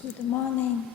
Good morning.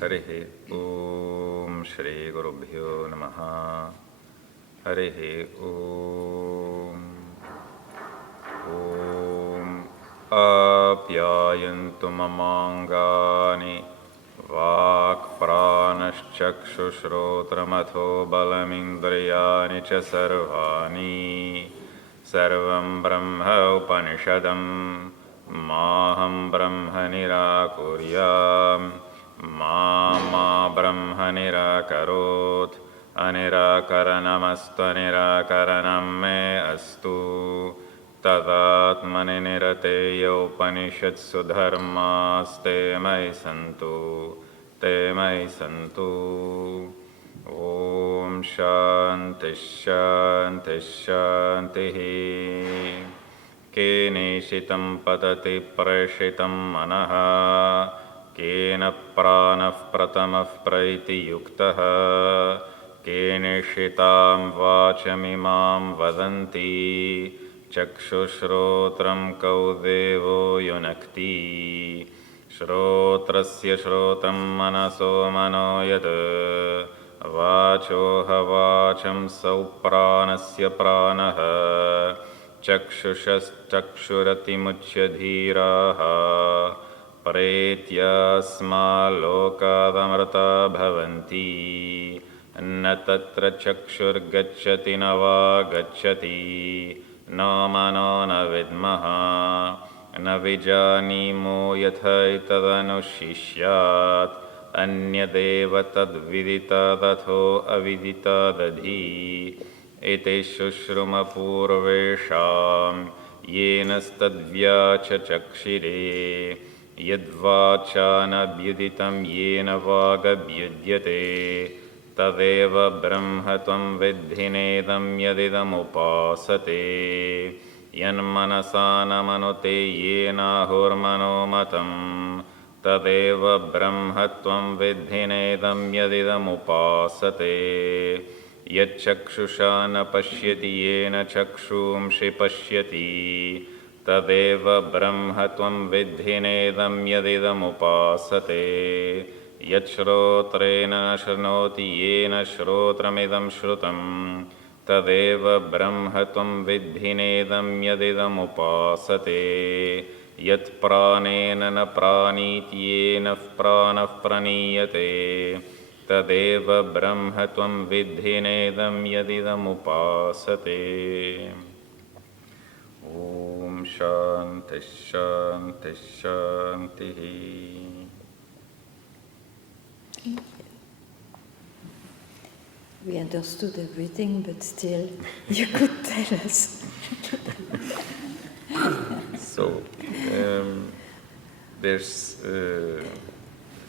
Harihi Om Shri Gurubhyo Namaha. Harihi Om. Om Apyayantu Mamangani Vak Pranashchakshushrotramatho Balamindriyani Cha Sarvani Sarvam Brahma Upanishadam Maham Brahma Nirakuryam Ma Brahma Nirakarot Anirakaranamastu Nirakaranam Me Astu Tadatmani Nirateya Upanishatsu Dharmaste Mai Santu Te Mai Santu Om Shanti Shanti Shanti Kenishitam Patati Prashitam Manaha Kena Pranah Pratamah Praiti Yuktaha Kenishitam Vachamimam Vadanti Chakshushrotram Kaudevo Yunakti Shrotrasya Shrotam Manaso Manoyat Vachoha Vacham Saupranasya Pranaha Chakshushas Chakshurati Muchyadhiraha Pretyasma Lokadamrta Bhavanti Na Tatra Chakshur Gacchati Nava Gacchati No Mano Na Vidmaha Na Vijanimo Yathaitadanushishyaat Anyadeva Tadvidita Datho Avidita Dadhi Ete Shushruma Purvesham Yenastadvyacha Chakshire Yadvachanabhyuditam Yena Vagabhyudyate Tadeva Brahmatvam Vidhinedam Yadidam Upasate Yanmanasana Manote Yena Hurmano Matam Tadeva Brahmatvam Vidhinedam Yadidam Upasate Yachakshusha Pashyati Yena Chakshumshi Pashyati Tadeva Brahmatvam Vidhinedam Yadidam Upasate Yachrotrena Shrnoti Yena Shrotramidam Shrutam Tadeva Brahmatvam Vidhinedam Yadidam Upasate Yat Pranena Na Praniti Pranah Praniyate Tadeva Brahmatvam Vidhinedam Yadidam Upasate Om Shanti Shanti Shanti. We understood everything, but still, you could tell us. So,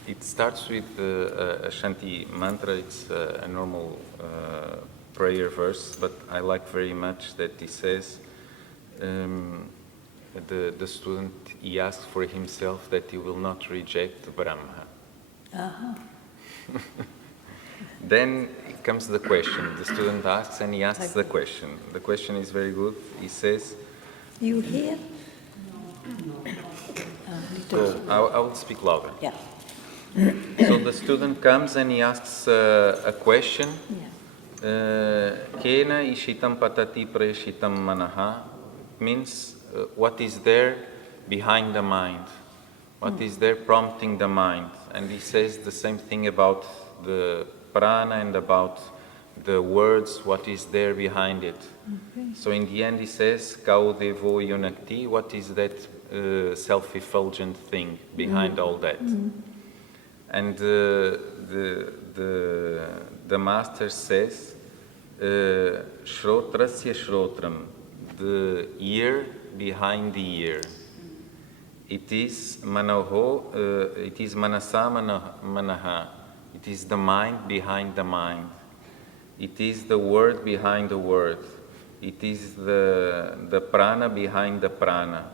it starts with a Shanti mantra. It's a normal prayer verse, but I like very much that he says, the student, he asks for himself that he will not reject Brahma. Uh-huh. Then comes the question. The student asks and he asks the question. The question is very good. He says... You hear? So I will speak louder. Yeah. So the student comes and he asks a question. Kena ishitam patati preshitam manaha means what is there behind the mind, what is there prompting the mind. And he says the same thing about the prana and about the words, what is there behind it. Okay. So in the end he says, Kaudevo yunakti, what is that self-effulgent thing behind all that? And the master says, Shrotrasya Shrotram, the ear behind the ear. It is manoho, it is manasa manaha, It is the mind behind the mind. It is the word behind the word. It is the prana behind the prana.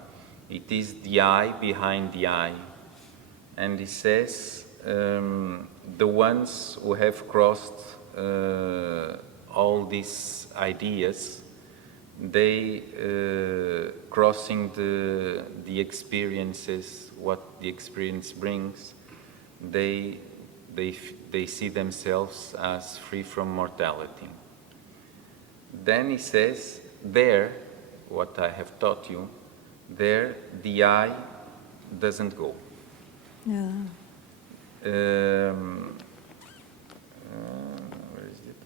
It is the eye behind the eye. And he says, the ones who have crossed all these ideas, they crossing the experiences, what the experience brings, they see themselves as free from mortality. Then he says, there, what I have taught you, there the I doesn't go. Yeah. Where is it?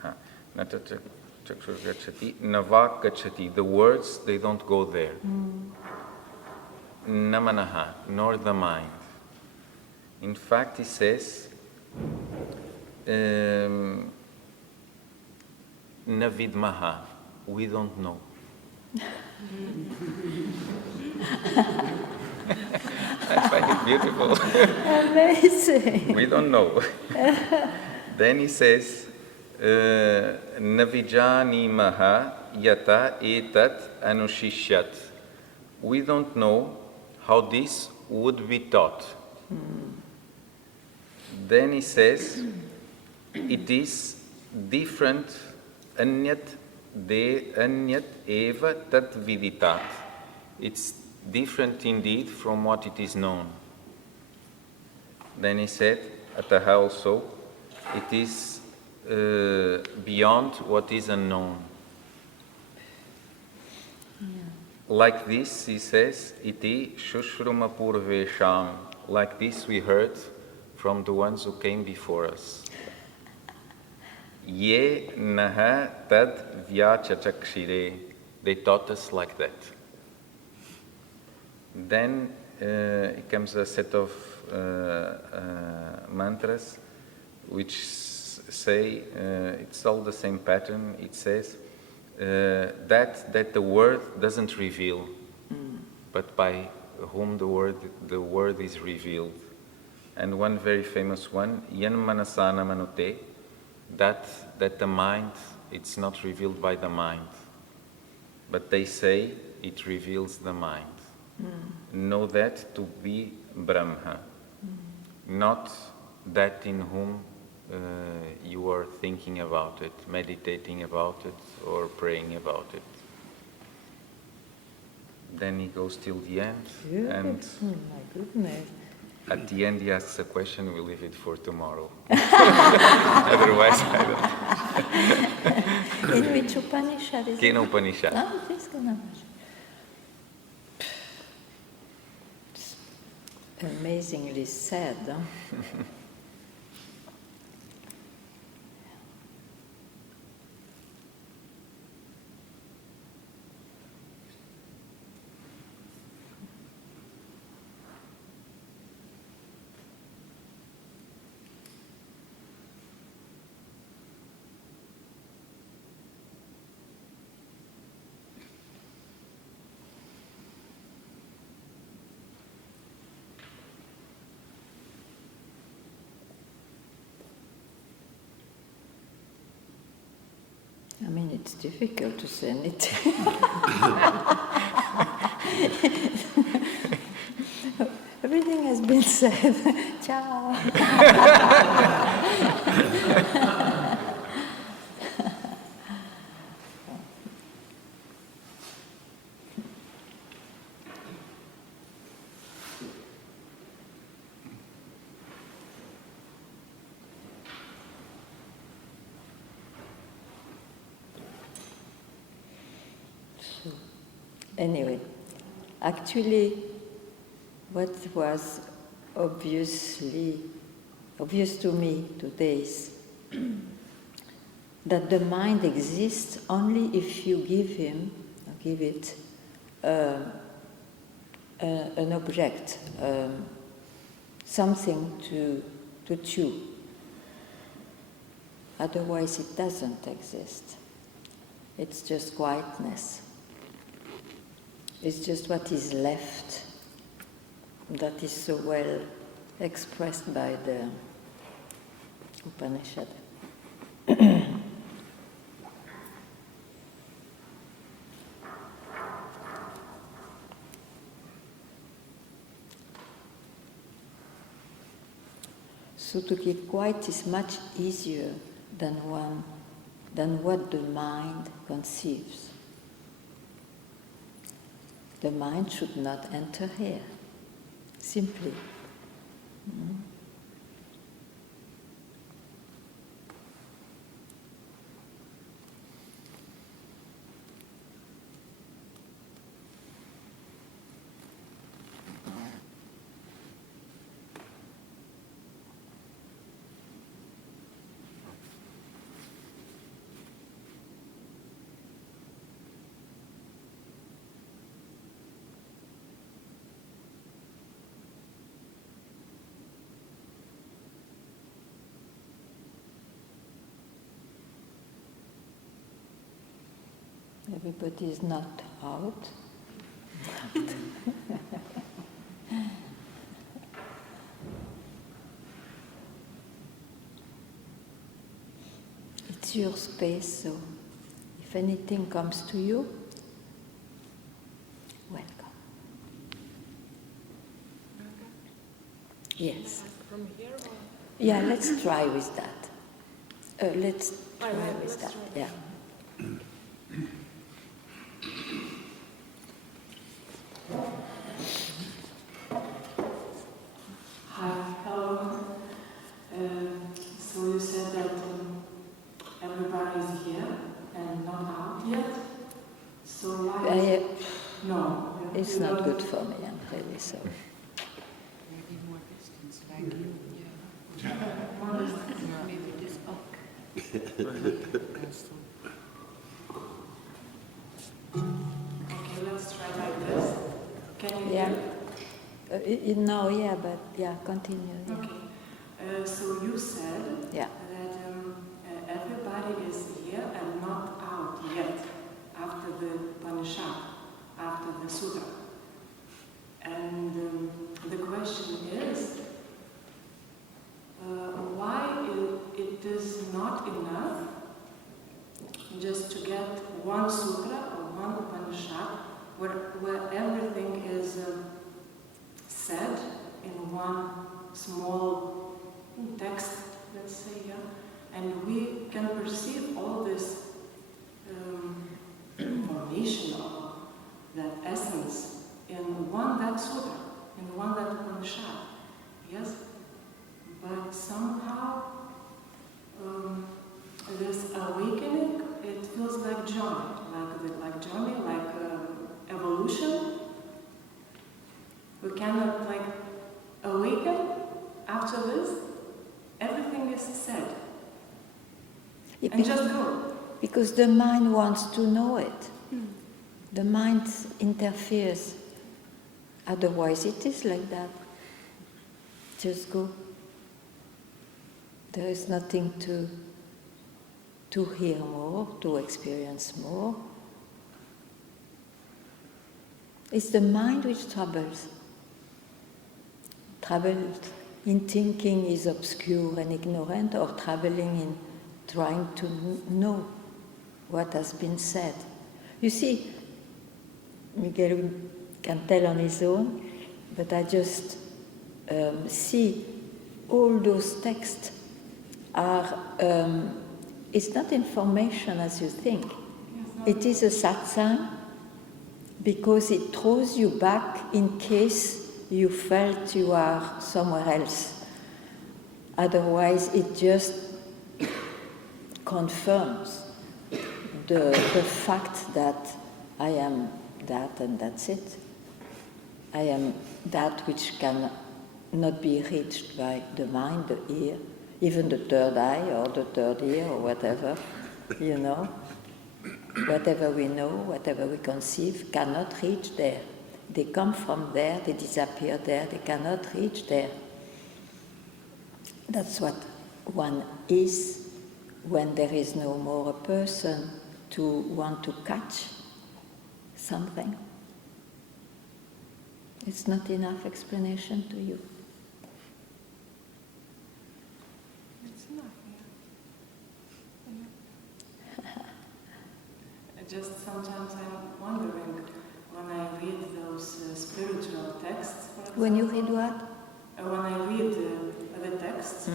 Navak gachati. The words, they don't go there. Namanaha, nor the mind. In fact, he says, Navidmaha, we don't know. I find it beautiful. Amazing. We don't know. Then he says, Navijani maha yata etat anushishyat. We don't know how this would be taught. Then he says, it is different, anyat eva tat viditat. It's different indeed from what it is known. Then he said, ataha also, it is beyond what is unknown. Yeah. Like this, he says, iti shushruma purvesham. Like this we heard from the ones who came before us. Ye naha tad vyachachakshire. They taught us like that. Then it comes a set of mantras which say, it's all the same pattern. It says that the word doesn't reveal, but by whom the word is revealed. And one very famous one, yan manasana manute, that the mind, it's not revealed by the mind, but they say it reveals the mind. Know that to be Brahma, not that in whom you are thinking about it, meditating about it, or praying about it. Then he goes till the end, and my goodness. at the end he asks a question, we'll leave it for tomorrow. Otherwise, I don't. In which Upanishad is it? Kena Upanishad. Ah, this Ganga Mira. Amazingly sad, huh? I mean, it's difficult to say anything. Everything has been said. Ciao. Anyway, actually, what was obvious to me today is that the mind exists only if you give it an object, something to chew. Otherwise, it doesn't exist. It's just quietness. It's just what is left that is so well expressed by Upanishad. So to keep quiet is much easier than what the mind conceives. The mind should not enter here, simply. Everybody is not out. It's your space, so if anything comes to you, welcome. Yes. From here or? Yeah, let's try with that. Let's try with that. Yeah. Hi, hello. So you said that everybody is here and not out yet. So why? No. It's not good for me, I'm really sorry. Maybe more distance, like you. Yeah. More distance. Maybe this back. That's all. Okay, let's try like this. Can you Yeah. hear? No, yeah, but yeah, continue. Yeah. Okay. So you said Yeah. that everybody is here and not out yet after the Upanishad, after the Sutra. And the question is, why it is not enough just to get one sutra or one Upanishad where everything is said in one small text, let's say, yeah? And we can perceive all this information or that essence in one that sutra, in one that Upanishad, yes? But somehow this awakening, it feels like journey, like journey, like evolution. We cannot awaken after this. Everything is said. And just go. Because the mind wants to know it. The mind interferes. Otherwise it is like that. Just go. There is nothing to hear more, to experience more. It's the mind which troubles. Traveled in thinking is obscure and ignorant, or traveling in trying to know what has been said. You see, Miguel can tell on his own, but I just see all those texts are, it's not information as you think. It is a satsang because it throws you back in case you felt you are somewhere else. Otherwise, it just confirms the fact that I am that and that's it. I am that which can not be reached by the mind, the ear, even the third eye or the third ear or whatever, you know. Whatever we know, whatever we conceive, cannot reach there. They come from there, they disappear there, they cannot reach there. That's what one is when there is no more a person to want to catch something. It's not enough explanation to you. It's enough. just sometimes I'm wondering when I read those spiritual texts, for example. When you read what? When I read the texts,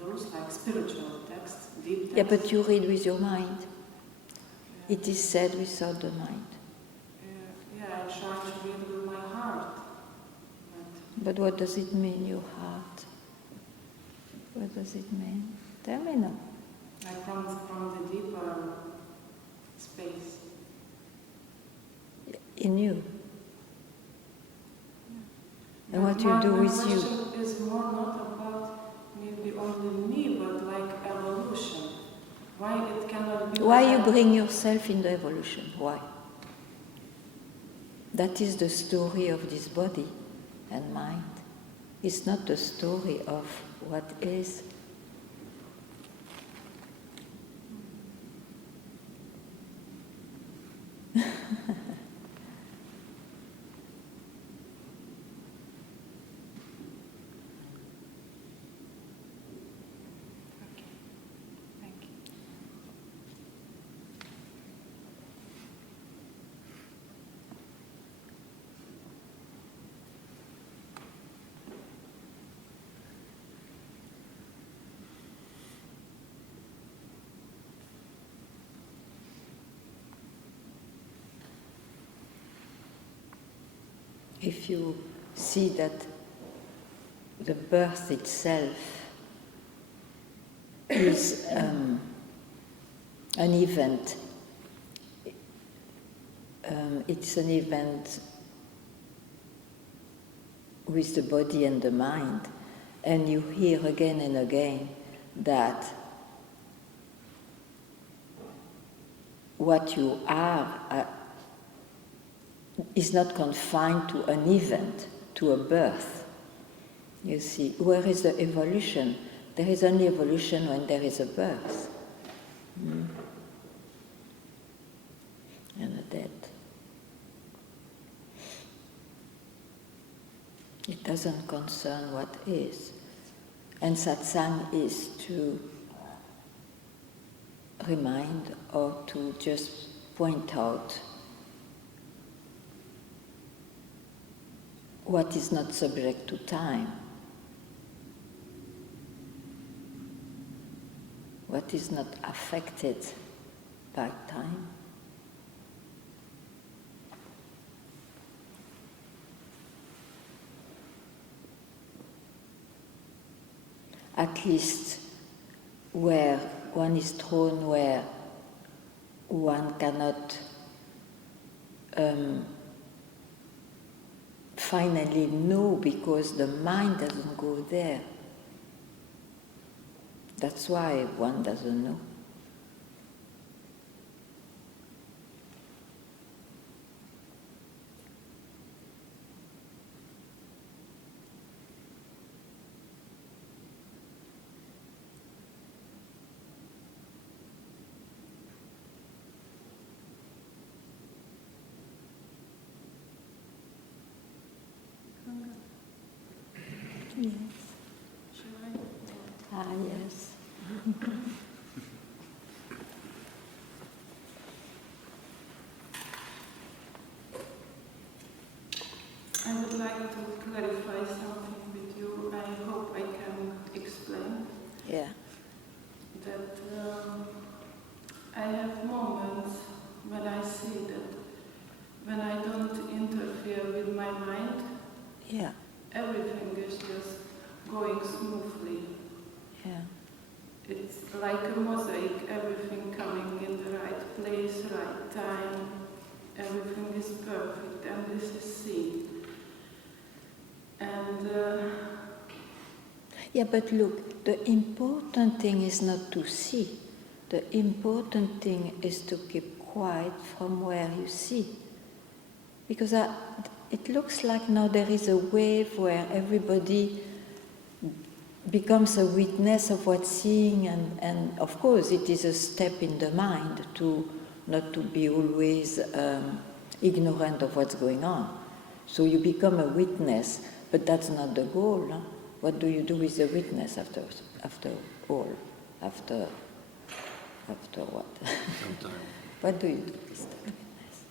those like spiritual texts, deep texts. Yeah, but you read with your mind. It is said without the mind. Yeah, I try to read with my heart. But what does it mean, your heart? What does it mean? Tell me now. Like from the deeper space. In you. And what you do with you. My question is more not about maybe only me, but like evolution. Why it cannot be... Why you bring yourself in the evolution? Why? That is the story of this body and mind. It's not the story of what is. If you see that the birth itself is an event, it's an event with the body and the mind, and you hear again and again that what you are is not confined to an event, to a birth. You see, where is the evolution? There is only evolution when there is a birth. And a death. It doesn't concern what is. And satsang is to remind or to just point out what is not subject to time, what is not affected by time. At least where one is thrown, where one cannot finally know because the mind doesn't go there. That's why one doesn't know. Yes. Ah, yes. I would like to clarify something with you. I hope I can explain. Yeah. That I have moments when I see that when I don't interfere with my mind, Yeah. everything is just going smoothly. Yeah. It's like a mosaic, everything coming in the right place, right time. Everything is perfect, and this is seen. And Yeah, but look, the important thing is not to see. The important thing is to keep quiet from where you see. Because it looks like now there is a wave where everybody becomes a witness of what's seeing, and of course it is a step in the mind to not to be always ignorant of what's going on. So you become a witness, but that's not the goal. Huh? What do you do with the witness after all? After what? Sometime. What do you do with the awareness?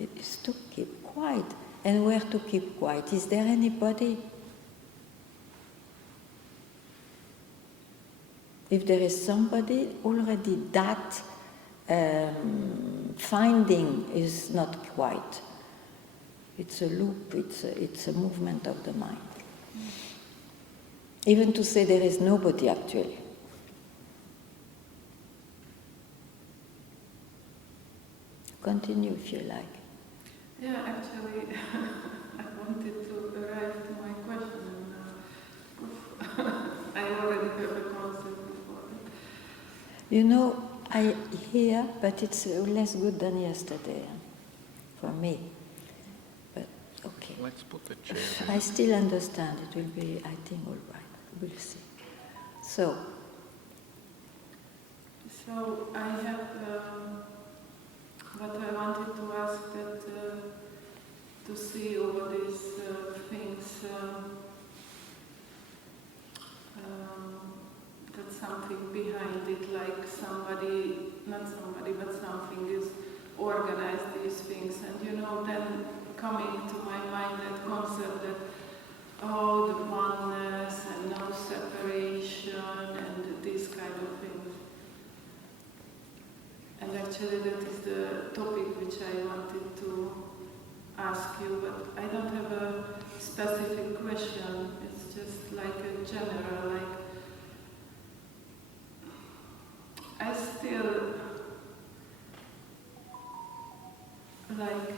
It is to keep quiet. And where to keep quiet? Is there anybody? If there is somebody, already that finding is not quiet. It's a loop, it's a movement of the mind. Even to say there is nobody actually. Continue if you like. Yeah, actually, I wanted to arrive to my question, and I already have a concept before that. You know, I hear, but it's less good than yesterday for me. But okay. Let's put the chair. I still understand. It will be, I think, all right. We'll see. So I have what I wanted to ask that to see all these things that something behind it, like somebody, not somebody, but something is organized these things, and then coming to my mind that concept that the oneness and no separation and this kind of thing. And actually that is the topic which I wanted to ask you, but I don't have a specific question. It's just like a general, like I still like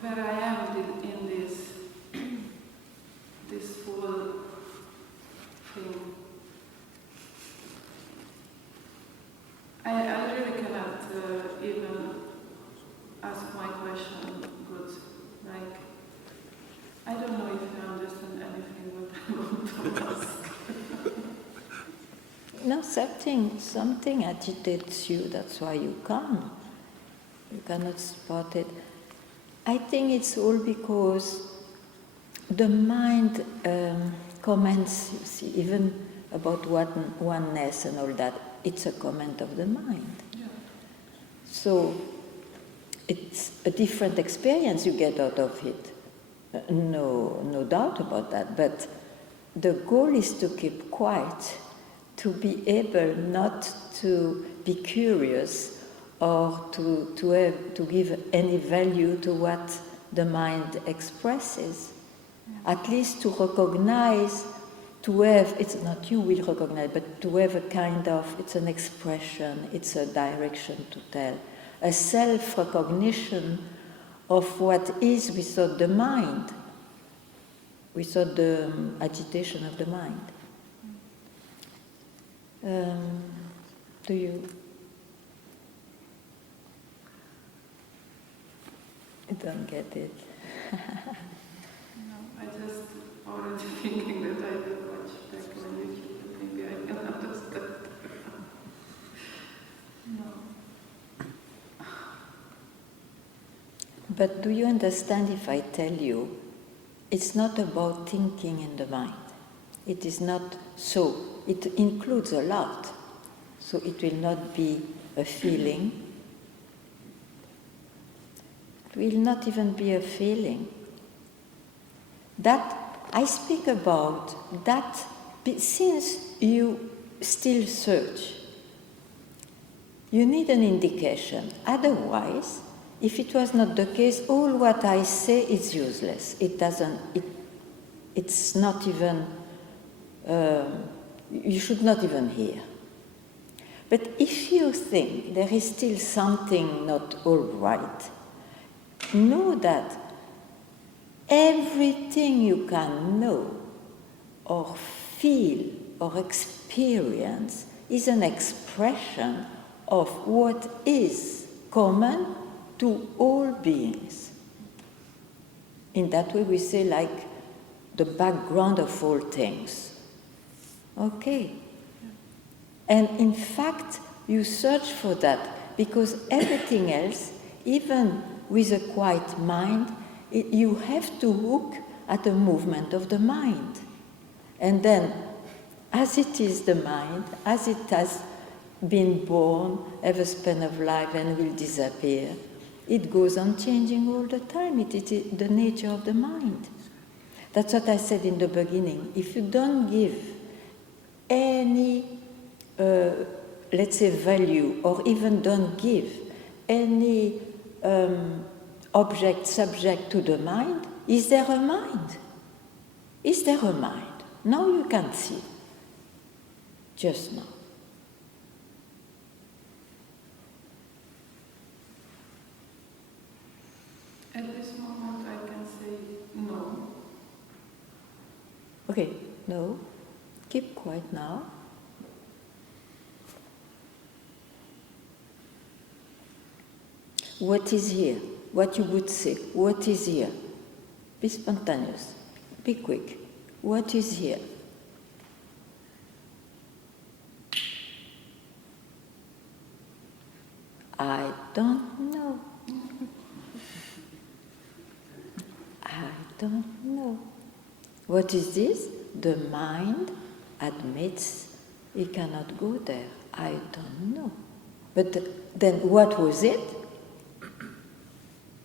where I am in this whole thing. I really cannot even ask my question good. Like, I don't know if you understand anything what I want to ask. no, something agitates you. That's why you come. You cannot spot it. I think it's all because the mind comments. You see, even about oneness and all that. It's a comment of the mind. Yeah. So it's a different experience you get out of it. No doubt about that. But the goal is to keep quiet, to be able not to be curious or to give any value to what the mind expresses. At least to recognize, to have, it's not you will recognize, but to have a kind of, it's an expression, it's a direction to tell, a self-recognition of what is without the mind, without the agitation of the mind. Do you? I don't get it. No, I just already thinking that I will watch back on YouTube and maybe I can understand. No. But do you understand if I tell you, it's not about thinking in the mind. It is not so. It includes a lot. So it will not be a feeling. It will not even be a feeling. That I speak about that since you still search. You need an indication. Otherwise, if it was not the case, all what I say is useless. It's not even, you should not even hear. But if you think there is still something not all right, know that everything you can know or feel or experience is an expression of what is common to all beings. In that way we say like the background of all things. Okay. And in fact you search for that because everything else, even with a quiet mind, you have to look at the movement of the mind. And then, as it is the mind, as it has been born, have a span of life and will disappear. It goes on changing all the time. It is the nature of the mind. That's what I said in the beginning. If you don't give any, let's say, value, or even don't give any object, subject to the mind, is there a mind? Is there a mind? Now you can see. Just now. At this moment I can say no. Okay, no. Keep quiet now. What is here? What you would say? What is here? Be spontaneous. Be quick. What is here? I don't know. I don't know. What is this? The mind admits it cannot go there. I don't know. But then what was it?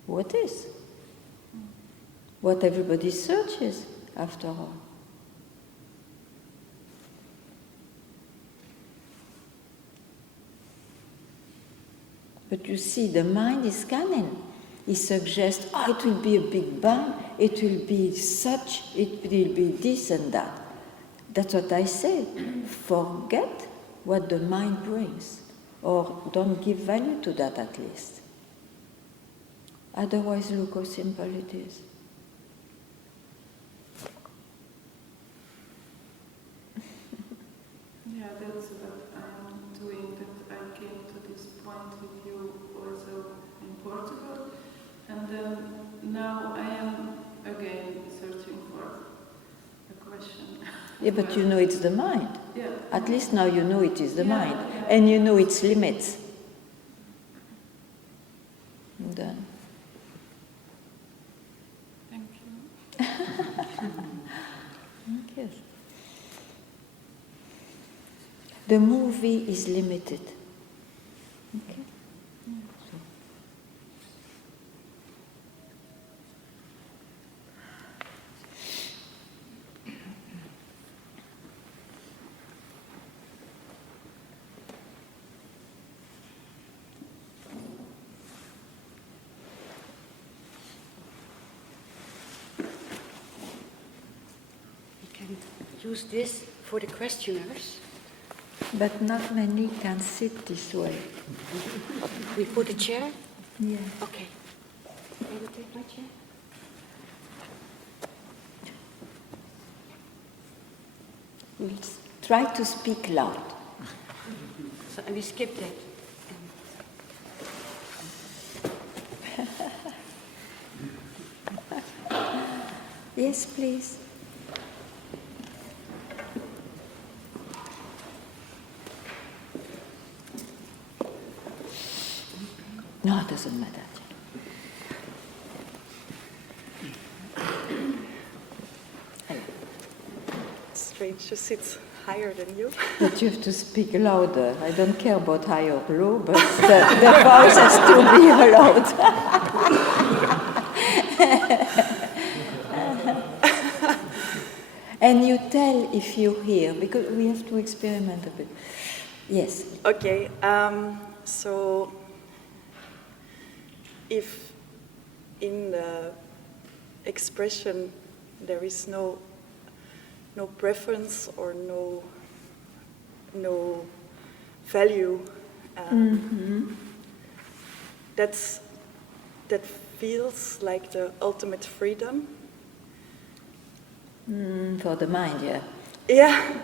What is? What everybody searches after all. But you see, the mind is scanning. It suggests, it will be a big bang, it will be such, it will be this and that. That's what I say. Forget what the mind brings, or don't give value to that at least. Otherwise, look how simple it is. Yeah, that's what I'm doing, that I came to this point with you also in Portugal, and then now I am again searching for a question. Yeah, but you know it's the mind. Yeah. At least now you know it is the Yeah, mind, yeah. and you know its limits. And then, Thank you. thank you. The movie is limited. Okay? We can use this for the questioners. But not many can sit this way. We put a chair? Yeah. Okay. Can you take my chair? We'll try to speak loud. So, and we skip that. Yes, please. No, it doesn't matter. Strange to sit higher than you. But you have to speak louder. I don't care about high or low, but the voice has to be loud. And you tell if you hear, because we have to experiment a bit. Yes. Okay, so if in the expression there is no preference or no value, that feels like the ultimate freedom. For the mind, yeah. Yeah.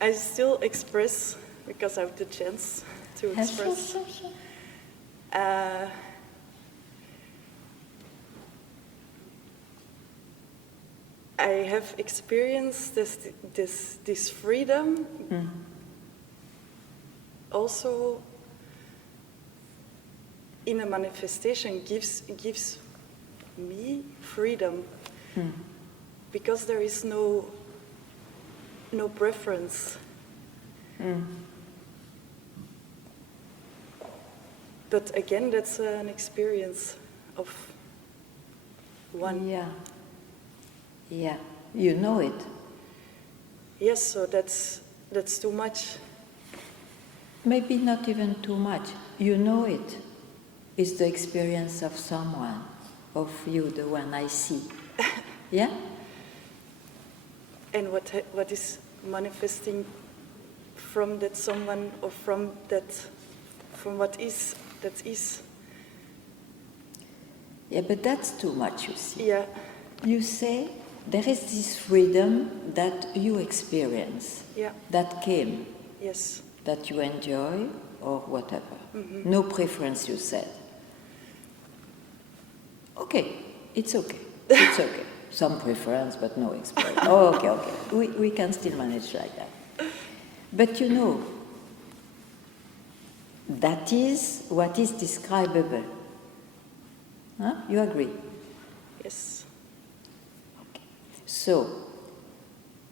I still express because I have the chance to express. I have experienced this freedom. Also, in a manifestation, gives me freedom because there is no no preference. But again, that's an experience of one. Yeah. Yeah. You know it. Yes, so that's too much. Maybe not even too much. You know it. It's the experience of someone, of you, the one I see. Yeah? And what is manifesting from that someone, or from what is, that is. Yeah, but that's too much, you see. Yeah. You say there is this freedom that you experience, Yeah. that came, Yes. that you enjoy or whatever. No preference, you said. Okay, it's okay. It's okay. Some preference, but no experience. Oh, okay. We can still manage like that. But you know, that is what is describable. Huh? You agree? Yes. Okay. So,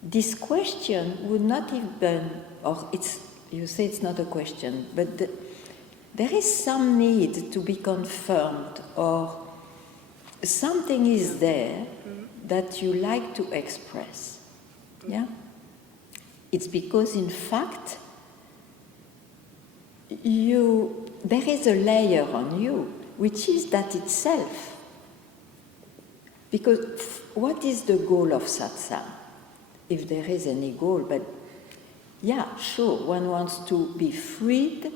this question would not even, or it's, you say it's not a question, but there is some need to be confirmed, or something is there that you like to express. Yeah? It's because, in fact, there is a layer on you, which is that itself. Because what is the goal of satsang? If there is any goal, but yeah, sure, one wants to be freed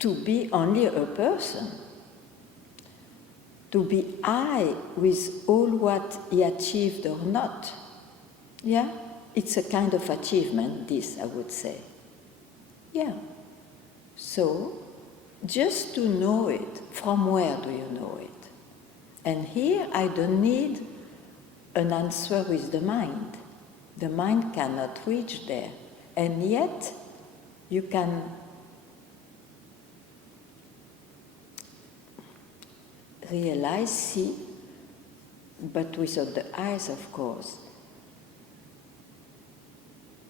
to be only a person, to be I with all what he achieved or not. Yeah? It's a kind of achievement, this, I would say. Yeah. So, just to know it, from where do you know it? And here I don't need an answer with the mind. The mind cannot reach there. And yet, you can realize, see, but without the eyes, of course.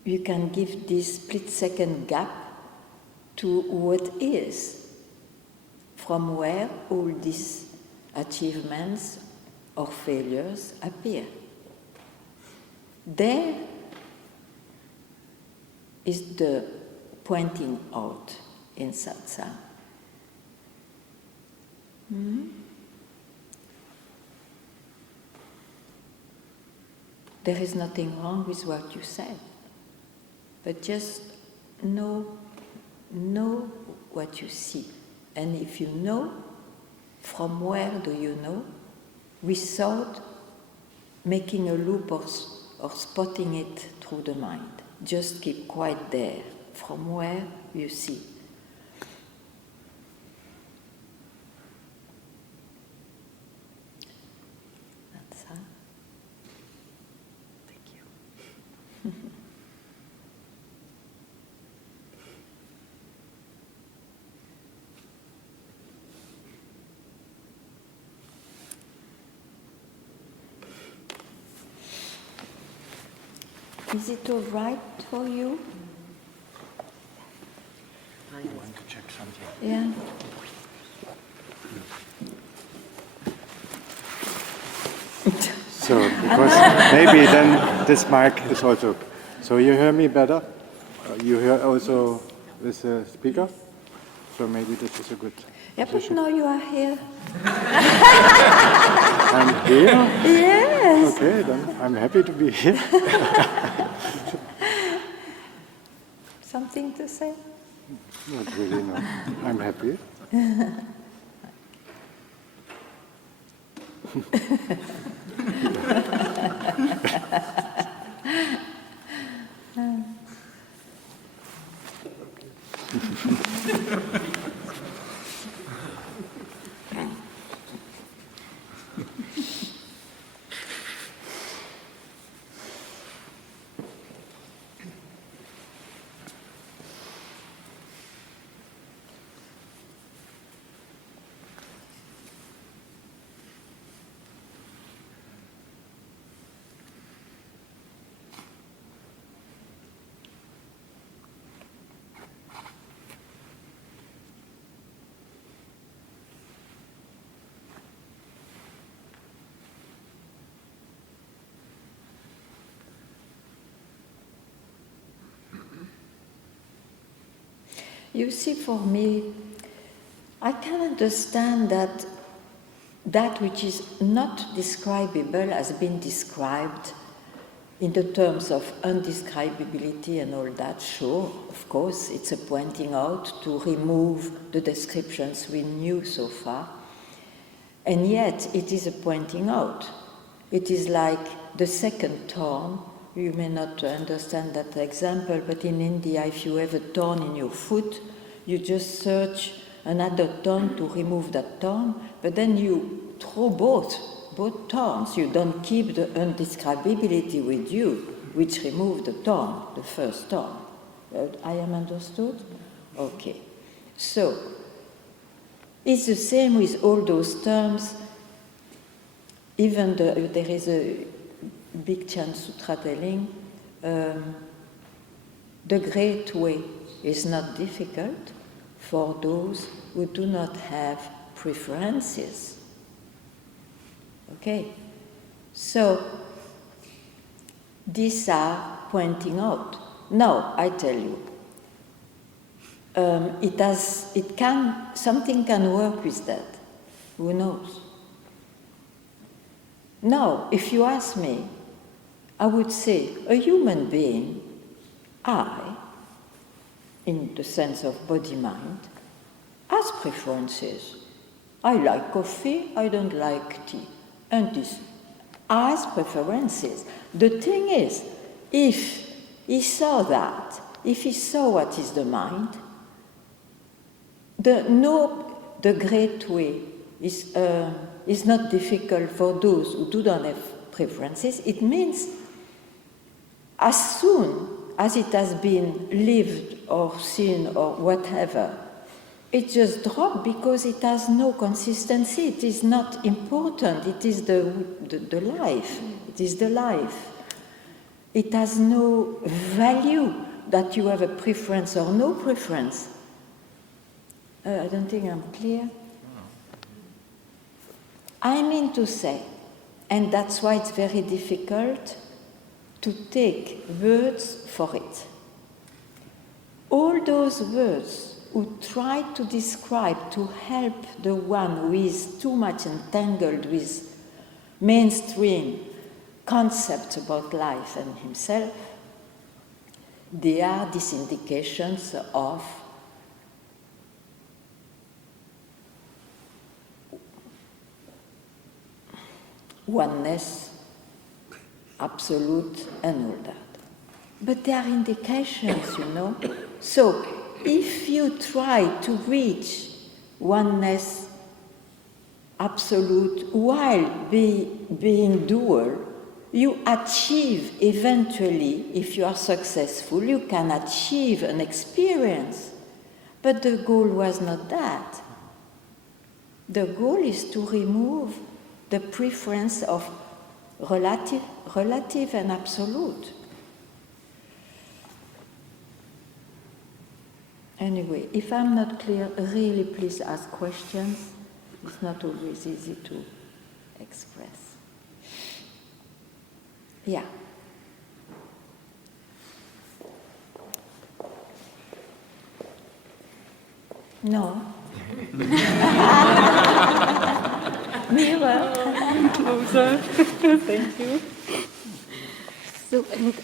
You can give this split-second gap to what is, from where all these achievements or failures appear. There is the pointing out in satsang. There is nothing wrong with what you said, but just know what you see. And if you know, from where do you know? Without making a loop or spotting it through the mind. Just keep quite there, from where you see. That's how. Thank you. Is it all right for you? I want to check something. Yeah. So, because maybe then this mic is also. So you hear me better? You hear also with the speaker? So maybe this is a good Yeah, but position. now you are here. I'm here? Yes. Okay, then I'm happy to be here. Something to say? Not really, no. I'm happy. You see, for me, I can understand that that which is not describable has been described in the terms of undescribability and all that. Sure, of course, it's a pointing out to remove the descriptions we knew so far. And yet, it is a pointing out. It is like the second thorn. You may not understand that example, but in India, if you have a thorn in your foot, you just search another thorn to remove that thorn, but then you throw both thorns. You don't keep the undescribability with you, which remove the thorn, the first thorn. I am understood? Okay. So, it's the same with all those terms. Even there is a big Chan Sutra telling the great way is not difficult for those who do not have preferences. Okay? So, these are pointing out. Now, I tell you, something can work with that. Who knows? Now, if you ask me, I would say a human being, in the sense of body-mind, has preferences. I like coffee, I don't like tea. And this has preferences. The thing is, if he saw that, if he saw what is the mind, the great way is not difficult for those who do not have preferences. It means as soon as it has been lived or seen or whatever, it just drops because it has no consistency. It is not important. It is the life. It is the life. It has no value that you have a preference or no preference. I don't think I'm clear. I mean to say, and that's why it's very difficult to take words for it. All those words who try to describe, to help the one who is too much entangled with mainstream concepts about life and himself, they are these indications of oneness, absolute, and all that. But they are indications, you know. So, if you try to reach oneness, absolute, while being dual, you achieve eventually, if you are successful, you can achieve an experience. But the goal was not that. The goal is to remove the preference of relative and absolute. Anyway, if I'm not clear, really please ask questions. It's not always easy to express. Yeah. No. Mira. Thank you. So, and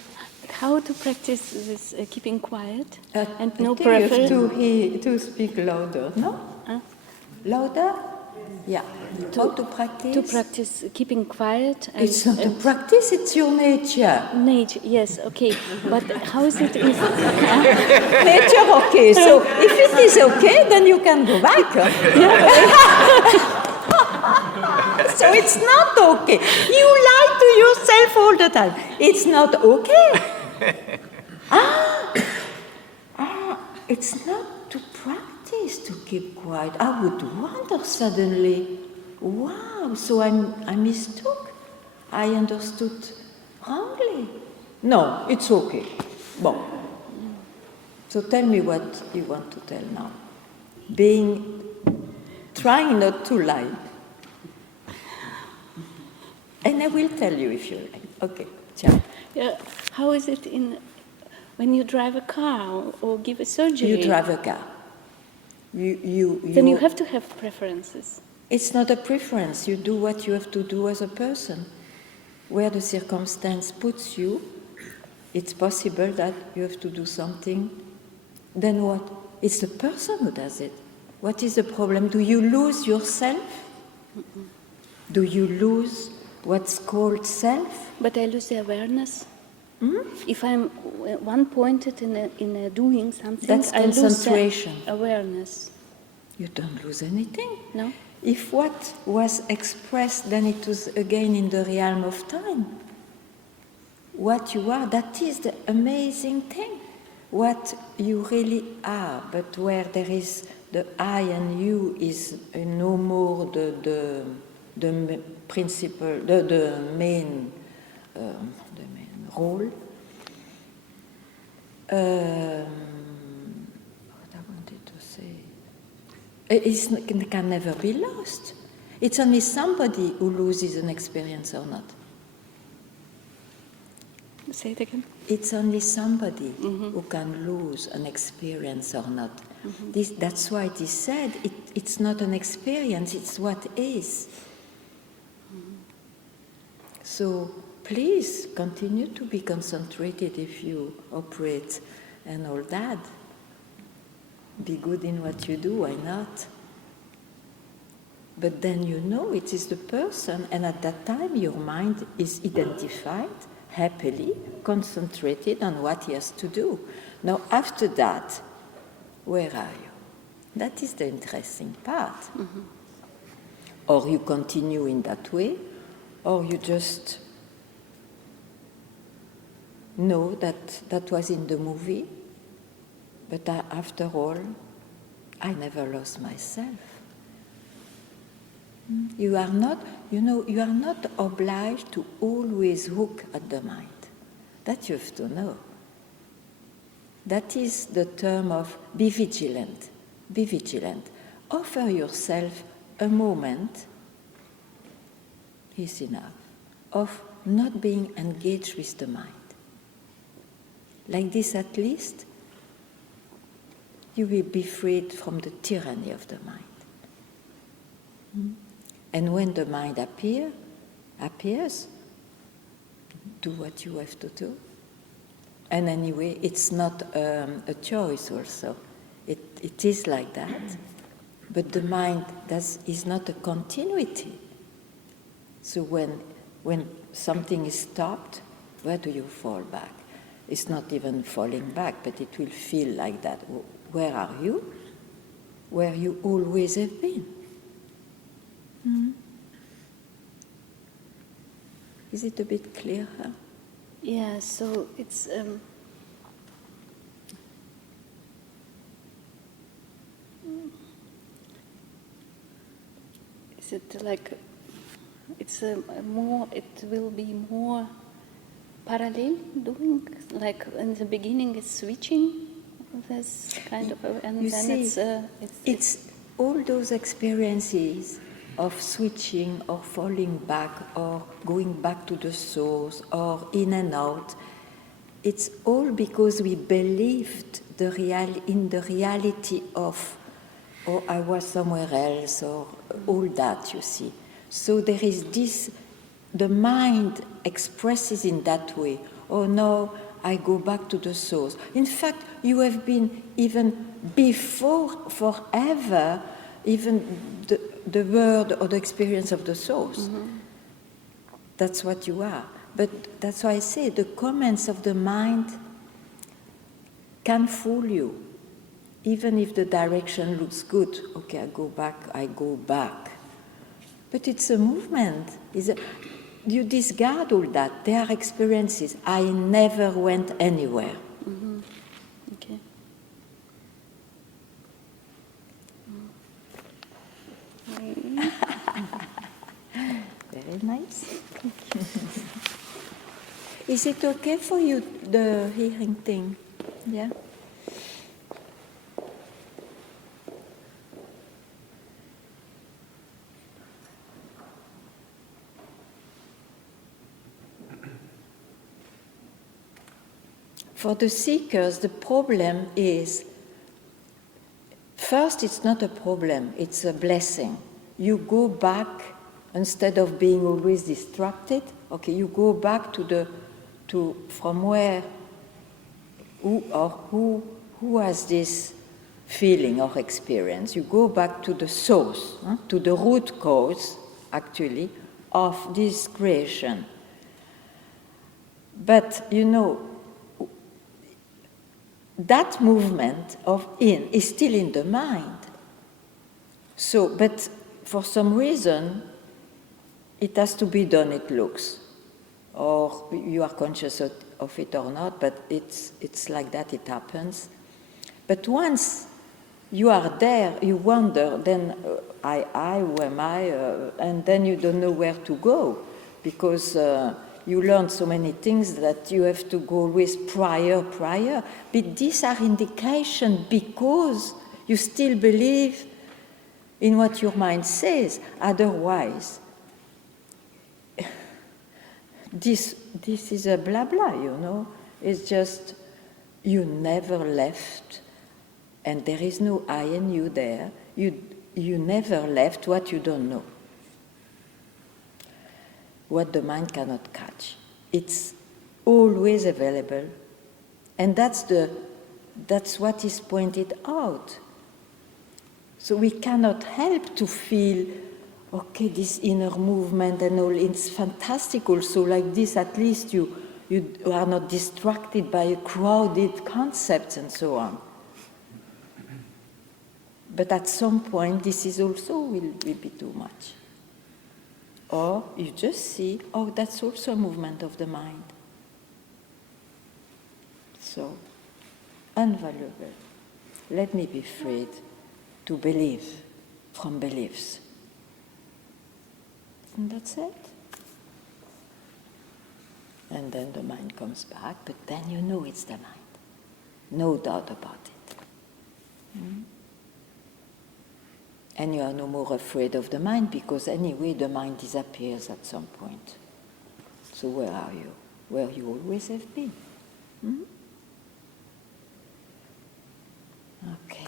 how to practice this keeping quiet and no preference? To speak louder, no? Louder? Yeah. How to practice? To practice keeping quiet. And, it's not a practice, it's your nature. Nature, yes, okay. But how is it? Nature, okay. So if it is okay, then you can go back. So it's not okay. You lie to yourself all the time. It's not okay. It's not to practice to keep quiet. I would wonder suddenly, wow, so I mistook. I understood wrongly. No, it's okay. Bon. So tell me what you want to tell now. Trying not to lie. And I will tell you if you like. Okay, ciao. Yeah, how is it when you drive a car or give a surgery? You drive a car. Then you have to have preferences. It's not a preference. You do what you have to do as a person. Where the circumstance puts you, it's possible that you have to do something. Then what? It's the person who does it. What is the problem? Do you lose yourself? Do you lose what's called self? But I lose the awareness. If I'm one-pointed in doing something, That's I lose concentration. the awareness. You don't lose anything. No? If what was expressed, then it was again in the realm of time. What you are, that is the amazing thing. What you really are, but where there is the I and you is no more the principle, the main role. What I wanted to say. It can never be lost. It's only somebody who loses an experience or not. Say it again. It's only somebody who can lose an experience or not. That's why it is said, it's not an experience, it's what is. So please continue to be concentrated if you operate and all that. Be good in what you do, why not? But then you know it is the person, and at that time your mind is identified, happily concentrated on what he has to do. Now after that, where are you? That is the interesting part. Or you continue in that way, or you just know that was in the movie, but after all, I never lost myself. You are not, you are not obliged to always hook at the mind. That you have to know. That is the term of be vigilant. Be vigilant. Offer yourself a moment, is enough, of not being engaged with the mind. Like this at least, you will be freed from the tyranny of the mind. And when the mind appears, do what you have to do. And anyway, it's not a choice also. It is like that. But the mind is not a continuity. So when something is stopped, where do you fall back? It's not even falling back, but it will feel like that. Where are you? Where you always have been. Is it a bit clearer? Yeah, so it's is it like it's more? It will be more parallel doing, like in the beginning it's switching. This kind of, and you then see, it's all those experiences of switching or falling back or going back to the source or in and out. It's all because we believed in the reality of, oh, I was somewhere else, or all that, you see. So there is this, the mind expresses in that way, oh no, I go back to the source. In fact, you have been even before, forever, even the word or the experience of the source. That's what you are. But that's why I say the comments of the mind can fool you. Even if the direction looks good, okay, I go back. But it's a movement. You discard all that. They are experiences. I never went anywhere. Okay. Very nice. Is it okay for you, the hearing thing? Yeah? For the seekers, the problem is first it's not a problem, it's a blessing. You go back, instead of being always distracted, okay, you go back to from where, who has this feeling or experience. You go back to the source, to the root cause, actually, of this creation. But, you know, that movement of in is still in the mind. So, but for some reason, it has to be done, it looks. Or you are conscious of it or not, but it's like that, it happens. But once you are there, you wonder, then who am I? And then you don't know where to go, because you learn so many things that you have to go with prior. But these are indications because you still believe in what your mind says. Otherwise, this is a blah blah, you know. It's just you never left, and there is no I and you there. You never left what you don't know, what the mind cannot catch. It's always available, and that's what is pointed out. So we cannot help to feel, okay, this inner movement and all, it's fantastic also, like this, at least you are not distracted by crowded concepts and so on. But at some point, this is also will be too much. Or you just see, oh, that's also a movement of the mind. So, invaluable. Let me be freed to believe from beliefs. And that's it. And then the mind comes back, but then you know it's the mind. No doubt about it. And you are no more afraid of the mind, because anyway the mind disappears at some point. So where are you? Where you always have been. Okay.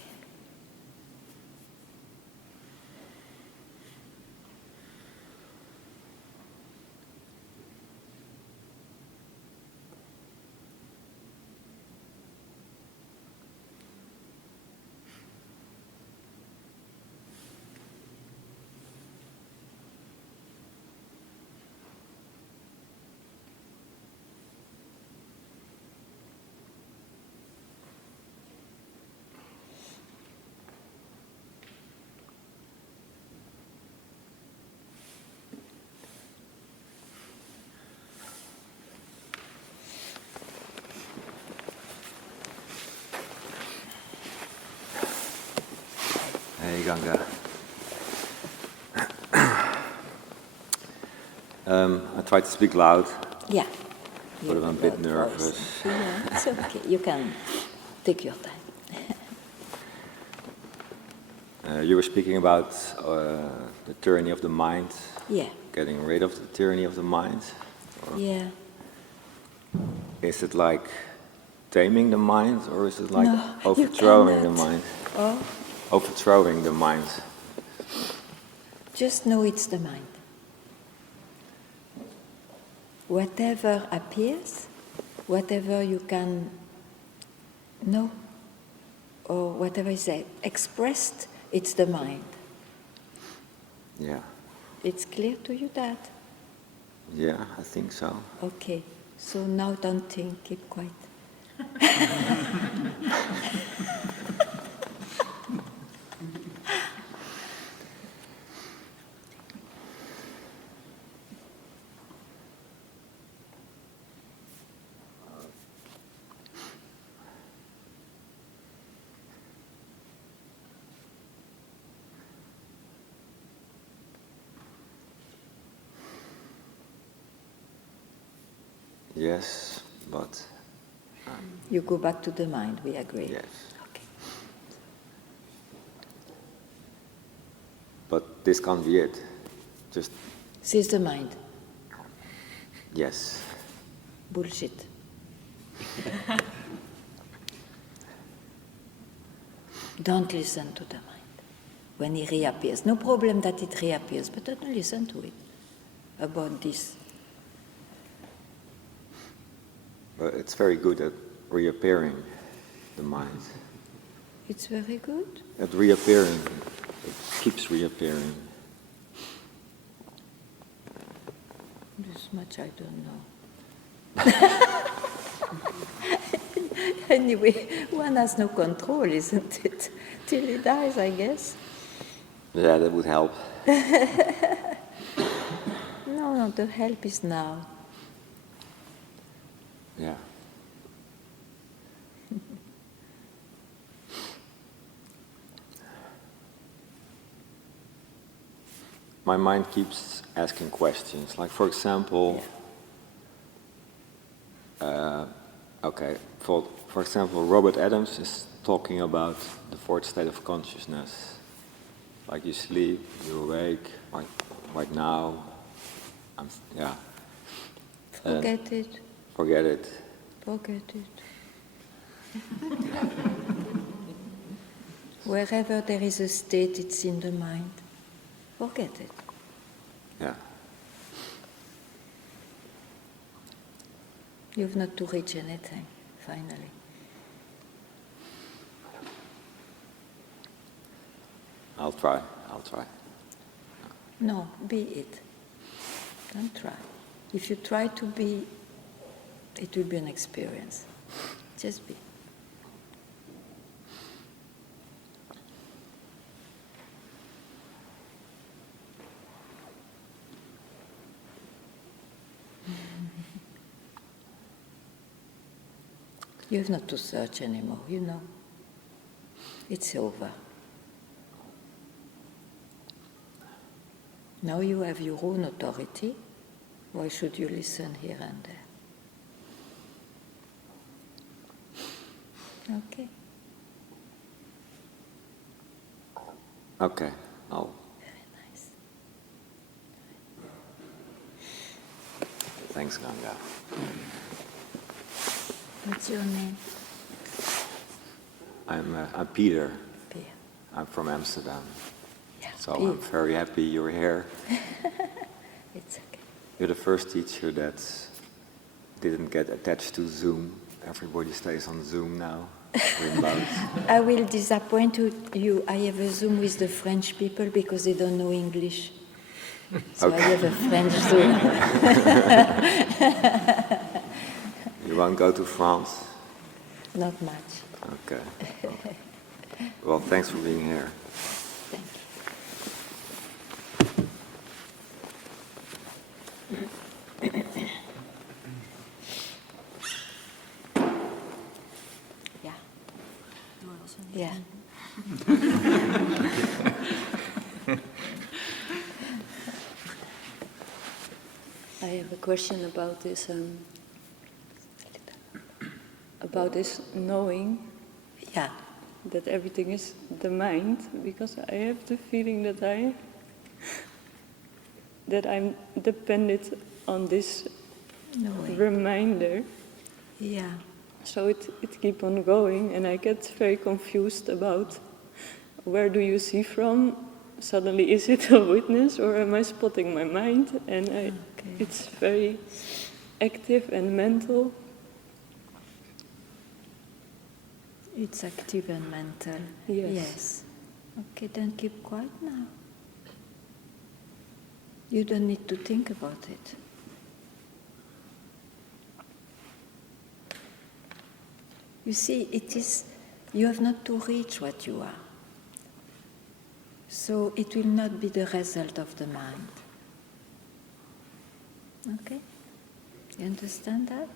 Hey, Ganga. I tried to speak loud, Yeah. but I'm a bit nervous. Yeah, it's okay. You can take your time. You were speaking about the tyranny of the mind, Yeah. getting rid of the tyranny of the mind. Yeah. Is it like taming the mind, or is it like No, you overthrowing the cannot. mind? Oh, Overthrowing the mind. just know it's the mind. Whatever appears, whatever you can know, or whatever is expressed, it's the mind. Yeah. It's clear to you that? Yeah, I think so. Okay, so now don't think, keep quiet. Yes, but You go back to the mind, we agree? yes. Okay. But this can't be it. Just Says the mind. yes. Bullshit. Don't listen to the mind when it reappears. No problem that it reappears, but don't listen to it about this. But it's very good at reappearing, the mind. It's very good. At reappearing, it keeps reappearing. This much I don't know. Anyway, one has no control, isn't it? Till he dies, I guess. Yeah, that would help. No, the help is now. Yeah. My mind keeps asking questions. Like, for example, for example, Robert Adams is talking about the fourth state of consciousness. Like you sleep, you awake, like right now. Forget it. Forget it. Forget it. Wherever there is a state, it's in the mind. Forget it. Yeah. You've not to reach anything, finally. I'll try. No, be it. Don't try. If you try to be, it will be an experience. Just be. You have not to search anymore, you know. It's over. Now you have your own authority. Why should you listen here and there? Okay. Okay. Very nice. Thanks, Ganga. What's your name? I'm Peter. Peter. I'm from Amsterdam. Yeah, So Peter. I'm very happy you're here. It's okay. You're the first teacher that didn't get attached to Zoom. Everybody stays on Zoom now. Remote. I will disappoint you. I have a Zoom with the French people because they don't know English. So Okay. I have a French Zoom. You won't go to France? Not much. Okay. Well, thanks for being here. Thank you. Yeah. I have a question about this knowing Yeah. that everything is the mind, because I have the feeling that I'm dependent on this No way. reminder. Yeah. So it keeps on going, and I get very confused about where do you see from? Suddenly, is it a witness, or am I spotting my mind? And it's very active and mental. It's active and mental. Yes. Okay, then keep quiet now. You don't need to think about it. You see, you have not to reach what you are. So it will not be the result of the mind. Okay? You understand that?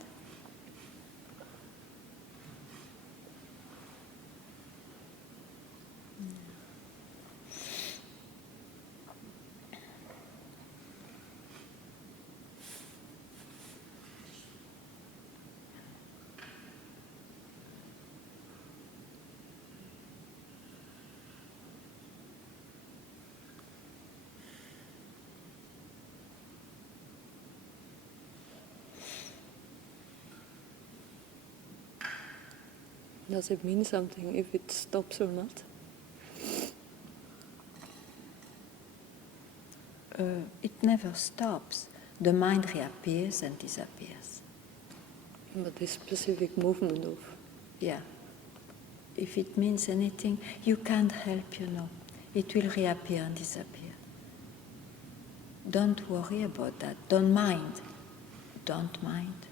Does it mean something if it stops or not? it never stops. The mind reappears and disappears. But this specific movement of... Yeah. If it means anything, you can't help, It will reappear and disappear. Don't worry about that. Don't mind. Don't mind.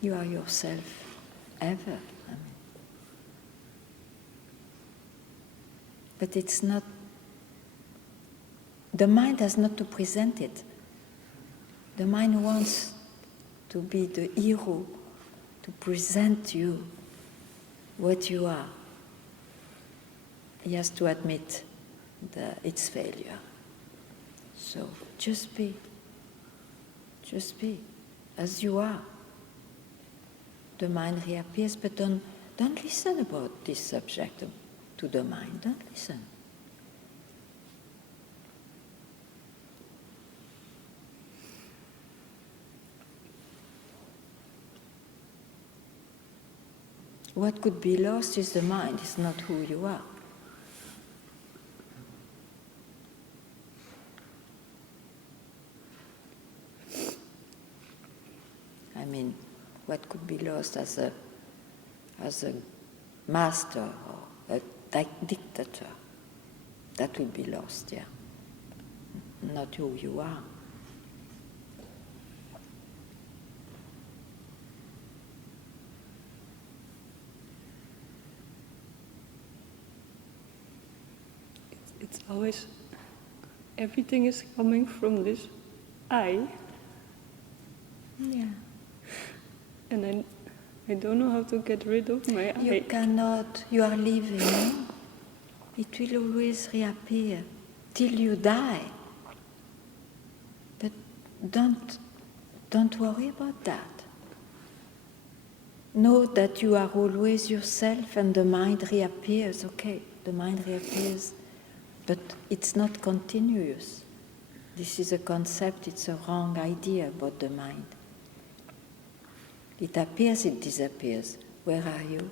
You are yourself ever. But it's not... The mind has not to present it. The mind wants to be the hero, to present you what you are. He has to admit its failure. So just be as you are. The mind reappears, but don't listen about this subject to the mind. Don't listen. What could be lost is the mind, it's not who you are. I mean, what could be lost as a master or a dictator? That will be lost, yeah. Not who you are. It's always, everything is coming from this I. Yeah. And I don't know how to get rid of my I. You cannot, you are living. It will always reappear till you die. But don't worry about that. Know that you are always yourself and the mind reappears, okay, the mind reappears, but it's not continuous. This is a concept, it's a wrong idea about the mind. It appears, it disappears. Where are you?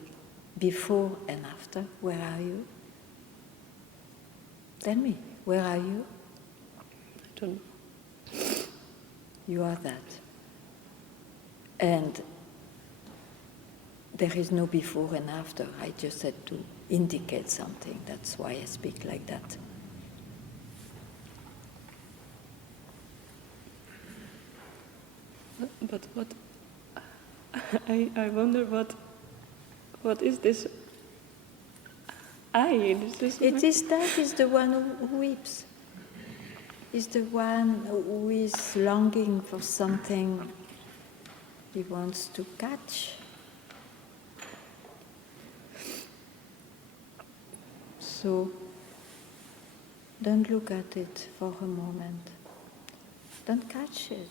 Before and after, where are you? Tell me, where are you? I don't know. You are that. And there is no before and after. I just had to indicate something. That's why I speak like that. But what... I wonder what is this I? It is that is the one who weeps. Is the one who is longing for something he wants to catch. So don't look at it for a moment. Don't catch it.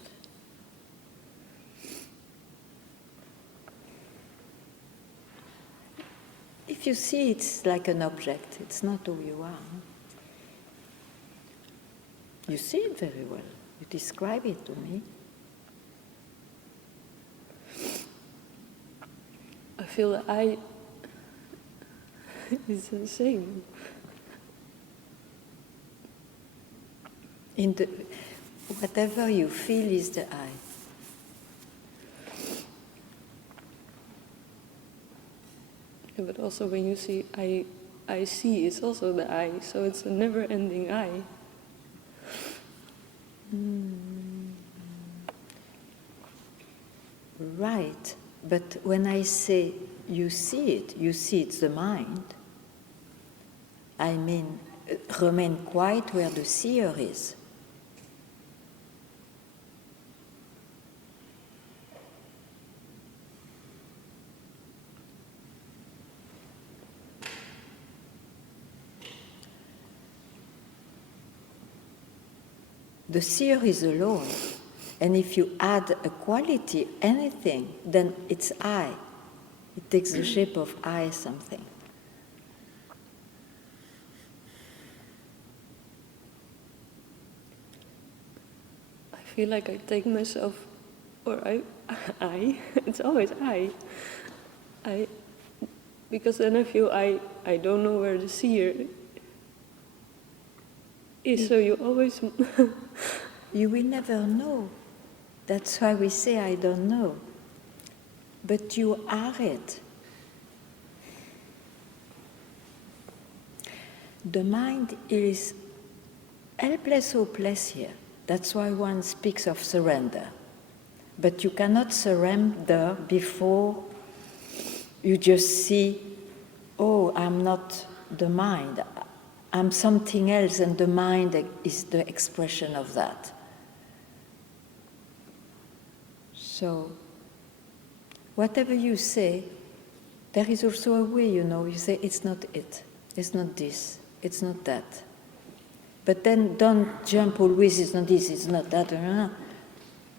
If you see it's like an object, it's not who you are. You see it very well. You describe it to me. I feel that I is the same. Whatever you feel is the I. Yeah, but also when you see I see, it's also the I, so it's a never-ending I. Right, but when I say you see it's the mind, I mean remain quiet where the seer is. The seer is alone, and if you add a quality, anything, then it's I. It takes the shape of I something. I feel like I take myself, or I it's always I, because then I feel I don't know where the seer So you always... You will never know. That's why we say, I don't know. But you are it. The mind is helpless, hopeless here. That's why one speaks of surrender. But you cannot surrender before you just see, oh, I'm not the mind. I'm something else, and the mind is the expression of that. So, whatever you say, there is also a way, you say, it's not it, it's not this, it's not that. But then don't jump always, it's not this, it's not that,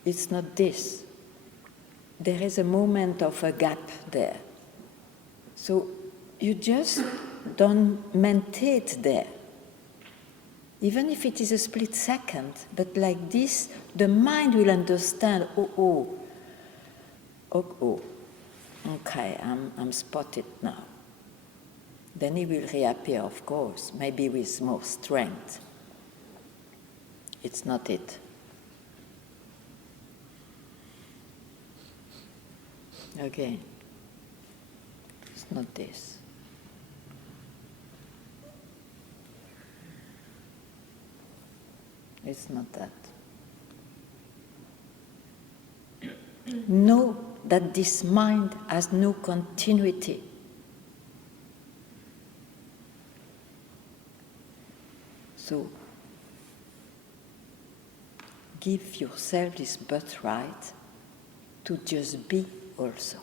it's not this. There is a moment of a gap there. So you just don't meditate there. Even if it is a split second, but like this, the mind will understand, oh, okay, I'm spotted now. Then he will reappear, of course, maybe with more strength. It's not it. Again, it's not this. It's not that. Know that this mind has no continuity. So, give yourself this birthright to just be also.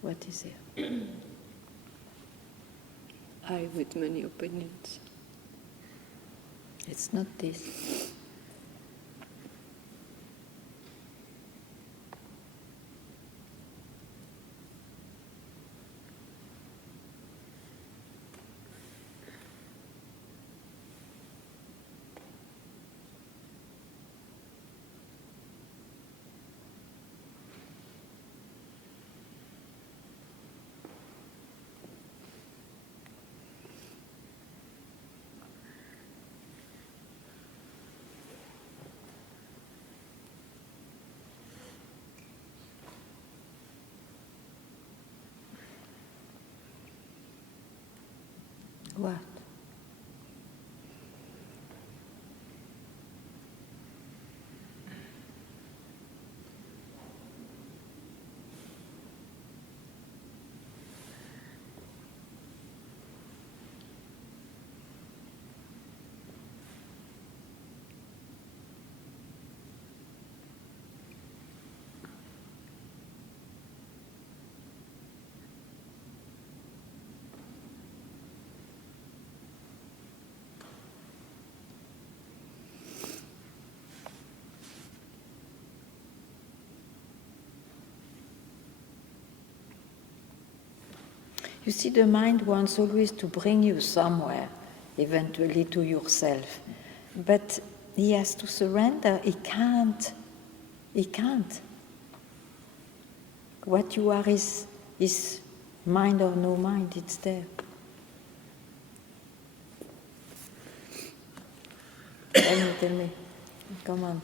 What is it? I with many opinions. It's not this. What? You see, the mind wants always to bring you somewhere, eventually to yourself. But he has to surrender. He can't. He can't. What you are is mind or no mind, it's there. Tell me. Come on.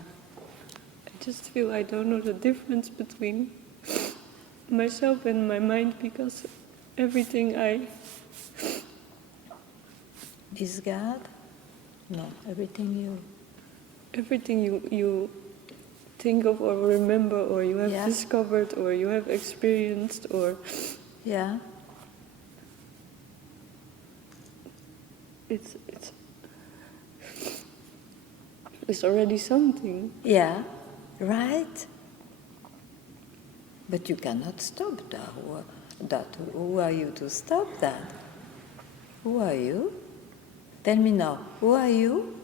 I just feel I don't know the difference between myself and my mind, because everything I... Discard? No, everything you think of or remember or you have discovered or you have experienced or... Yeah. It's already something. Yeah, right? But you cannot stop that. Who are you to stop that? Who are you? Tell me now, who are you?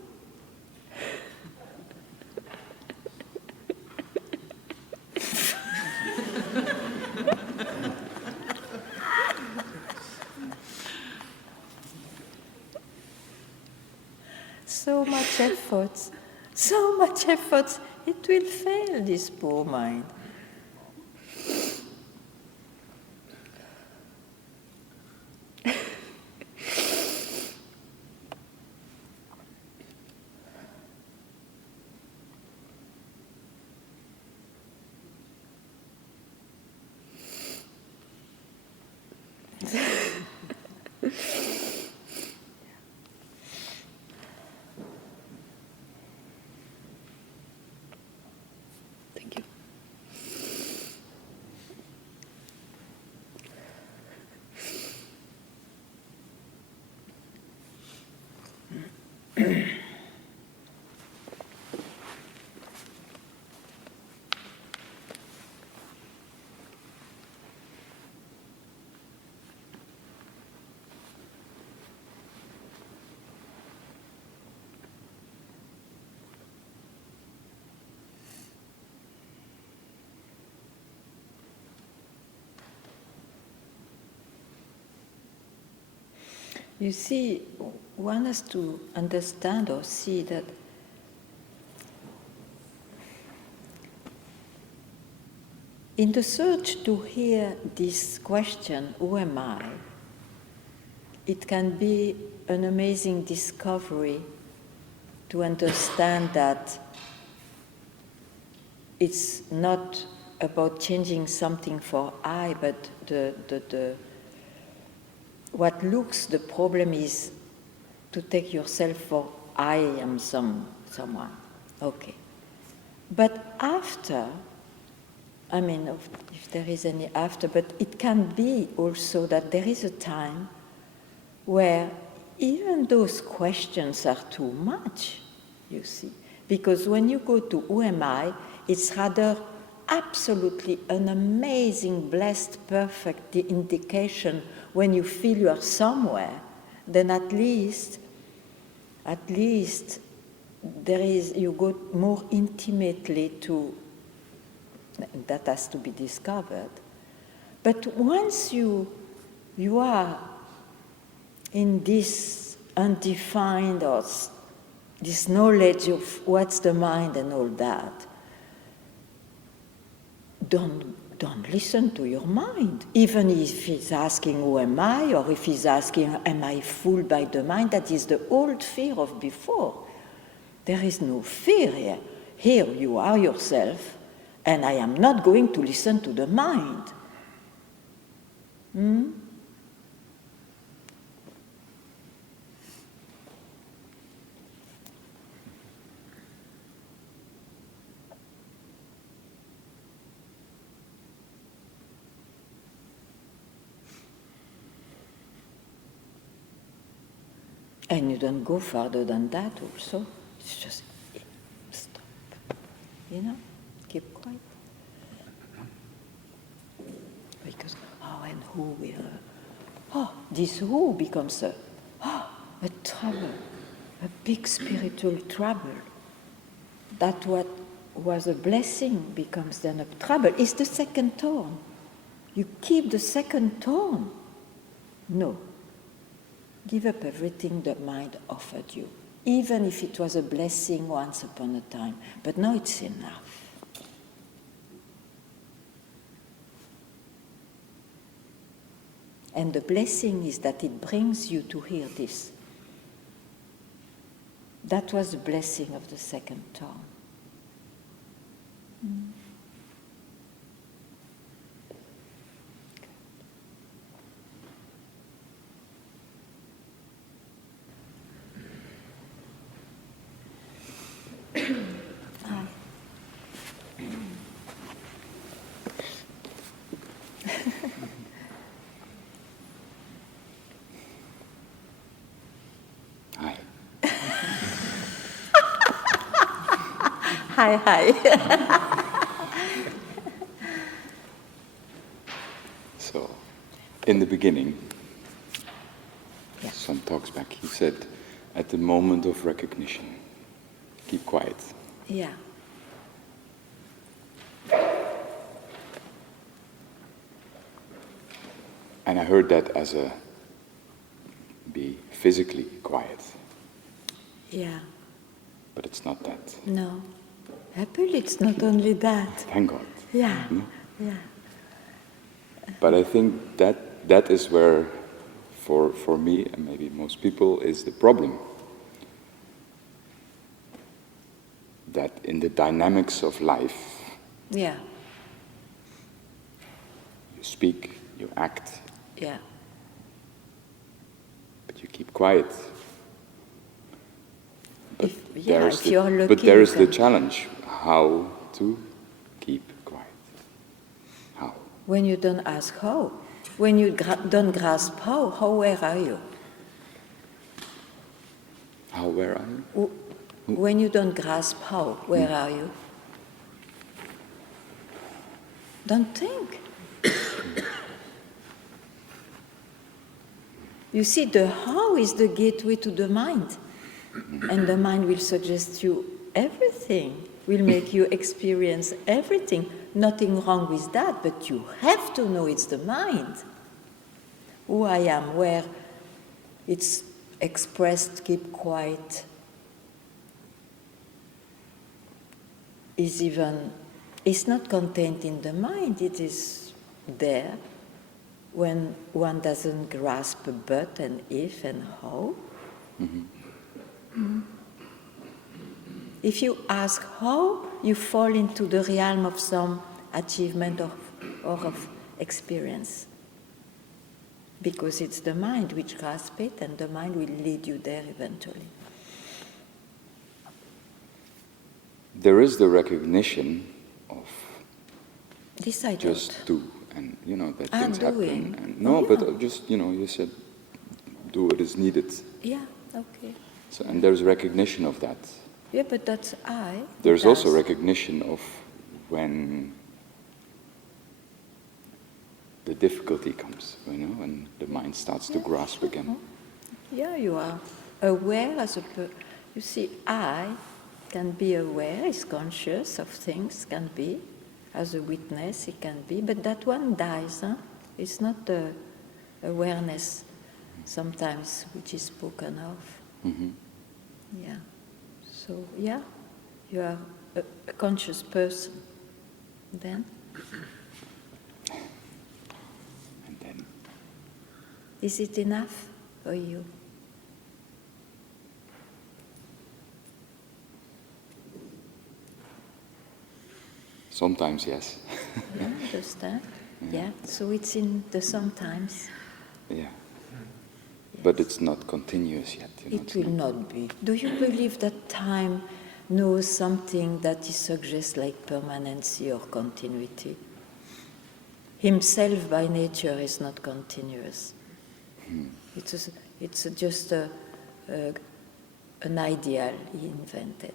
much effort, so much effort, it will fail, this poor mind. Thank you. You see, one has to understand or see that in the search to hear this question, who am I? It can be an amazing discovery to understand that it's not about changing something for I, but what looks the problem is to take yourself for I am someone. Okay. But after, I mean, if there is any after, but it can be also that there is a time where even those questions are too much, you see. Because when you go to who am I, it's rather absolutely an amazing, blessed, perfect indication when you feel you are somewhere, then at least there is, you go more intimately to, that has to be discovered. But once you are in this undefined or this knowledge of what's the mind and all that, don't listen to your mind. Even if he's asking, who am I? Or if he's asking, am I fooled by the mind? That is the old fear of before. There is no fear here. Here you are yourself, and I am not going to listen to the mind. And you don't go further than that also. It's just stop. You know? Keep quiet. Because, and who will... this who becomes a trouble. A big spiritual trouble. That what was a blessing becomes then a trouble. It's the second tone. You keep the second tone. No. Give up everything the mind offered you, even if it was a blessing once upon a time. But now it's enough. And the blessing is that it brings you to hear this. That was the blessing of the second tone. Hi. So, in the beginning, some talks back, he said, at the moment of recognition, keep quiet. Yeah. And I heard that as be physically quiet. Yeah. But it's not that. No. Happily, it's not only that. Thank God. Yeah, No? yeah. But I think that is where, for me, and maybe most people, is the problem. That in the dynamics of life, Yeah, you speak, you act, yeah. but you keep quiet. But If there's you're lucky, but there is you the can. challenge, how to keep quiet. How? When you don't ask how, when you don't grasp how, where are you? How, where are you? When you don't grasp how, where are you? Don't think. You see, the how is the gateway to the mind. And the mind will suggest you everything, will make you experience everything. Nothing wrong with that, but you have to know it's the mind. Who I am, where it's expressed, keep quiet, it's not contained in the mind, it is there when one doesn't grasp a but and if and how. If you ask how, you fall into the realm of some achievement or of experience. Because it's the mind which grasps it, and the mind will lead you there eventually. There is the recognition of This I just do, and that I'm things doing. happen. And, no, Oh, but yeah. just you said, do what is needed. Yeah, okay. So, and there's recognition of that. Yeah, but that's I. There's also Does. recognition of when the difficulty comes, when the mind starts to grasp again. Yeah, you are aware as a you see, I can be aware, is conscious of things, can be. As a witness, it can be. But that one dies, huh? It's not the awareness sometimes which is spoken of. Mm-hmm. Yeah. So, yeah, you are a conscious person. Then? And then? Is it enough for you? Sometimes, yes. You understand? Yeah. So it's in the sometimes. Yeah. But it's not continuous yet. It will not be. Do you believe that time knows something that is suggests like permanency or continuity? Himself by nature is not continuous. It's just an ideal he invented.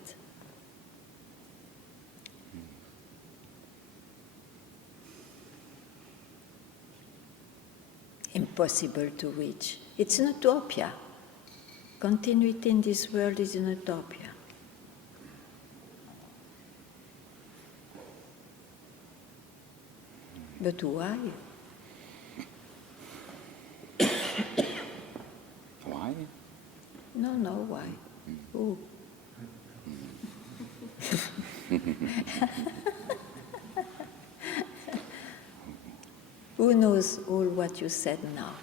Impossible to reach. It's an utopia. Continuity in this world is an utopia. But why? Why? No, why? Who? Who knows all what you said now?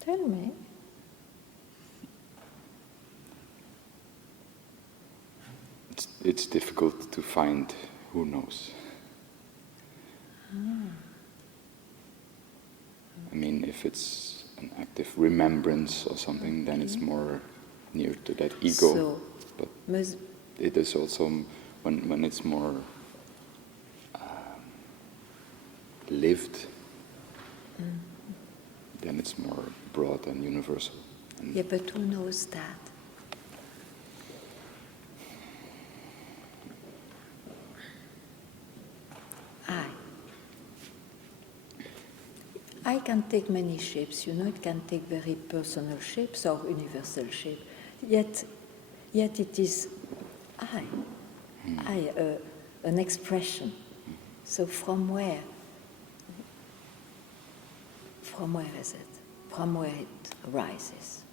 Tell me. It's difficult to find who knows. I mean, if it's an active remembrance or something, then it's more near to that ego. So, but it is also when it's more lived, then it's more broad and universal. And yeah, but who knows that? I can take many shapes, it can take very personal shapes or universal shape. Yet it is an expression. So from where? From where is it? From where it arises.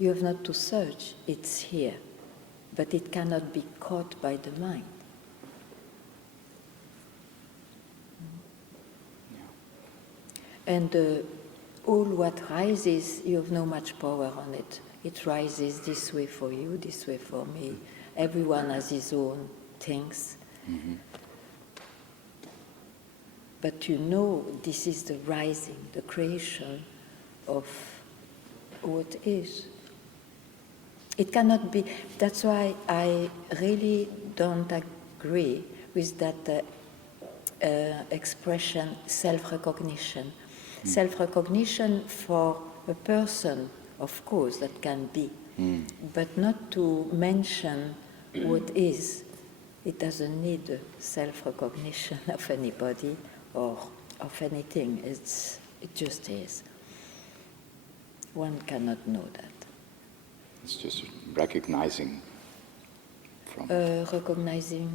You have not to search, it's here, but it cannot be caught by the mind. And all what rises, you have no much power on it. It rises this way for you, this way for me. Everyone has his own things. Mm-hmm. But you know this is the rising, the creation of what is. It cannot be. That's why I really don't agree with that expression, self-recognition. Mm. Self-recognition for a person, of course, that can be, but not to mention what is. It doesn't need self-recognition of anybody or of anything. It just is. One cannot know that. It's just recognizing from recognizing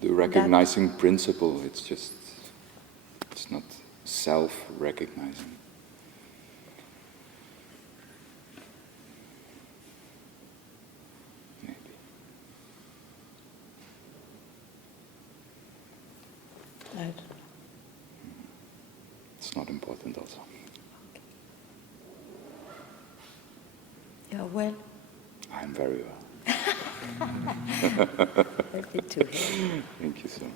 the recognizing principle. It's not self-recognizing. Maybe. I don't know. It's not important also. You're well? I'm very well. Happy to hear. Thank you so much.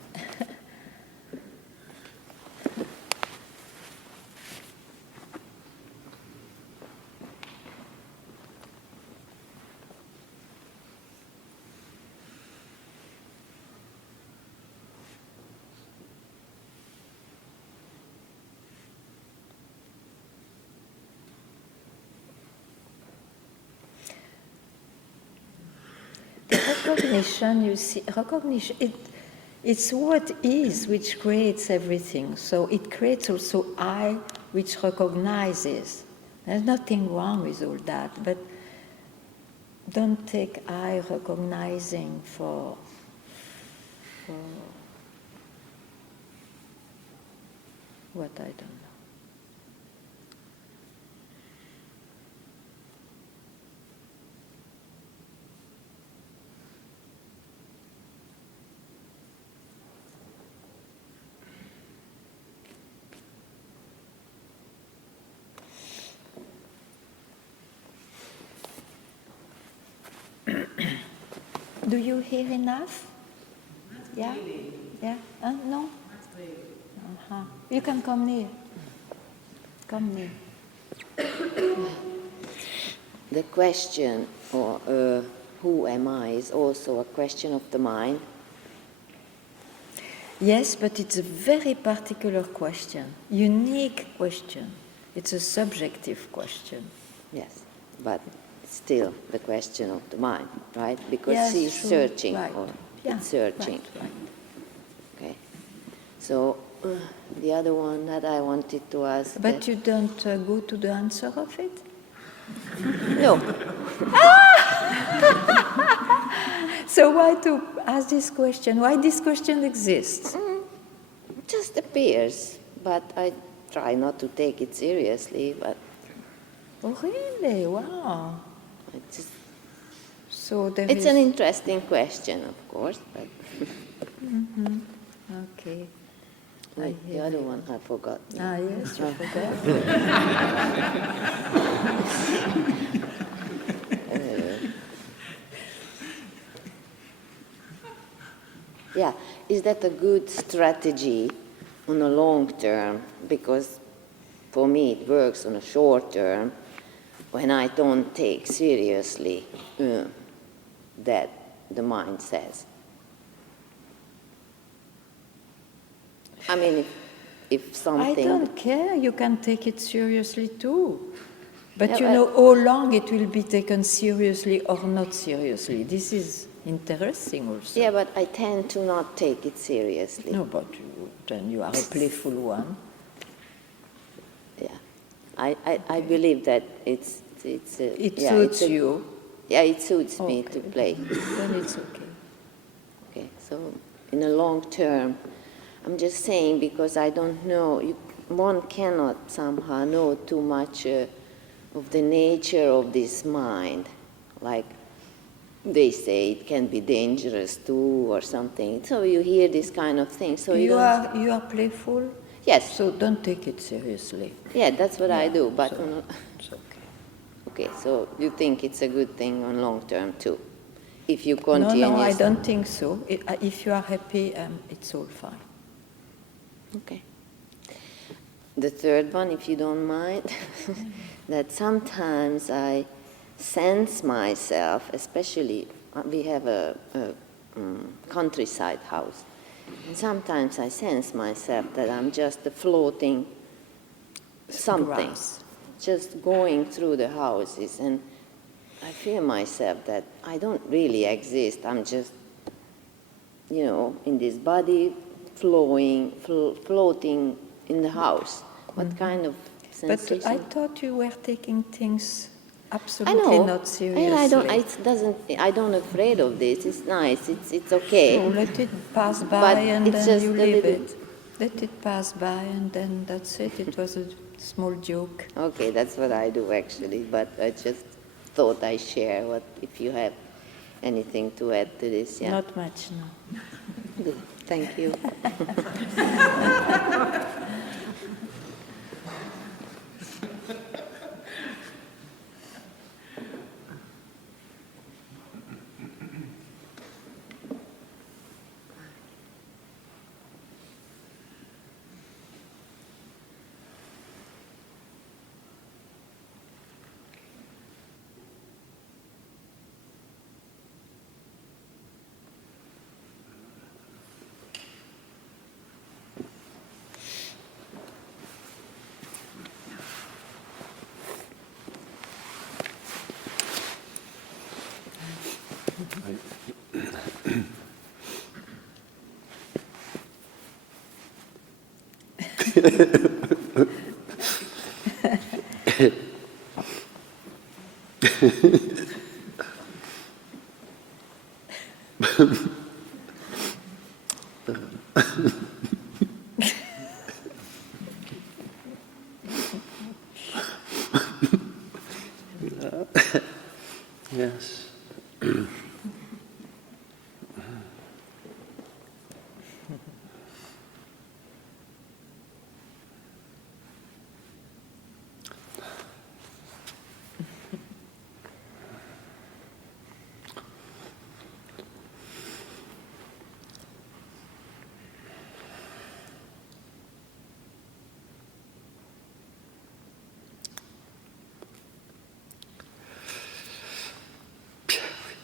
Recognition, you see, recognition, it's what is which creates everything. So it creates also I, which recognizes. There's nothing wrong with all that, but don't take I recognizing for what I don't know. Do you hear enough? Yeah? Yeah? No? Uh-huh. You can come near. Come near. The question, or who am I, is also a question of the mind. Yes, but it's a very particular question, unique question. It's a subjective question. Yes, but still the question of the mind, right? Because yes, she's true. searching, Right. or yeah, it's searching. Right. Okay. So the other one that I wanted to ask. But you don't go to the answer of it? No. So why to ask this question? Why this question exists? It just appears, but I try not to take it seriously. But oh, really? Wow. So it's an interesting question, of course. But mm-hmm. Okay. The other one I forgot. Ah, yes, you forgot. Yeah, is that a good strategy on a long term? Because for me it works on a short term when I don't take seriously that the mind says. I mean, if something... I don't care, you can take it seriously too. But yeah, you know how long it will be taken seriously or not seriously. This is interesting also. Yeah, but I tend to not take it seriously. No, but then you are a playful one. Yeah, I believe that it suits you. Yeah, it suits me to play. Then it's okay. Okay, so in the long term, I'm just saying because I don't know. one cannot somehow know too much of the nature of this mind. Like they say it can be dangerous too or something. So you hear this kind of thing. So you are playful? Yes. So don't take it seriously. Yeah, that's what I do. But so it's okay. okay, so you think it's a good thing on long term too? If you continue. No, I don't think so. If you are happy, it's all fine. Okay. The third one, if you don't mind, that sometimes I sense myself, especially we have a countryside house, and sometimes I sense myself that I'm just a floating something, just going through the houses, and I feel myself that I don't really exist. I'm just, in this body, floating in the house. What kind of sensation? But I thought you were taking things absolutely not seriously. I don't afraid of this. It's nice. It's okay. So let it pass by But and it's then just you a leave little- it. Let it pass by and then that's it. It was a small joke. Okay, that's what I do actually. But I just thought I share if you have anything to add to this. Yeah. Not much, no. Good. Thank you. Yes.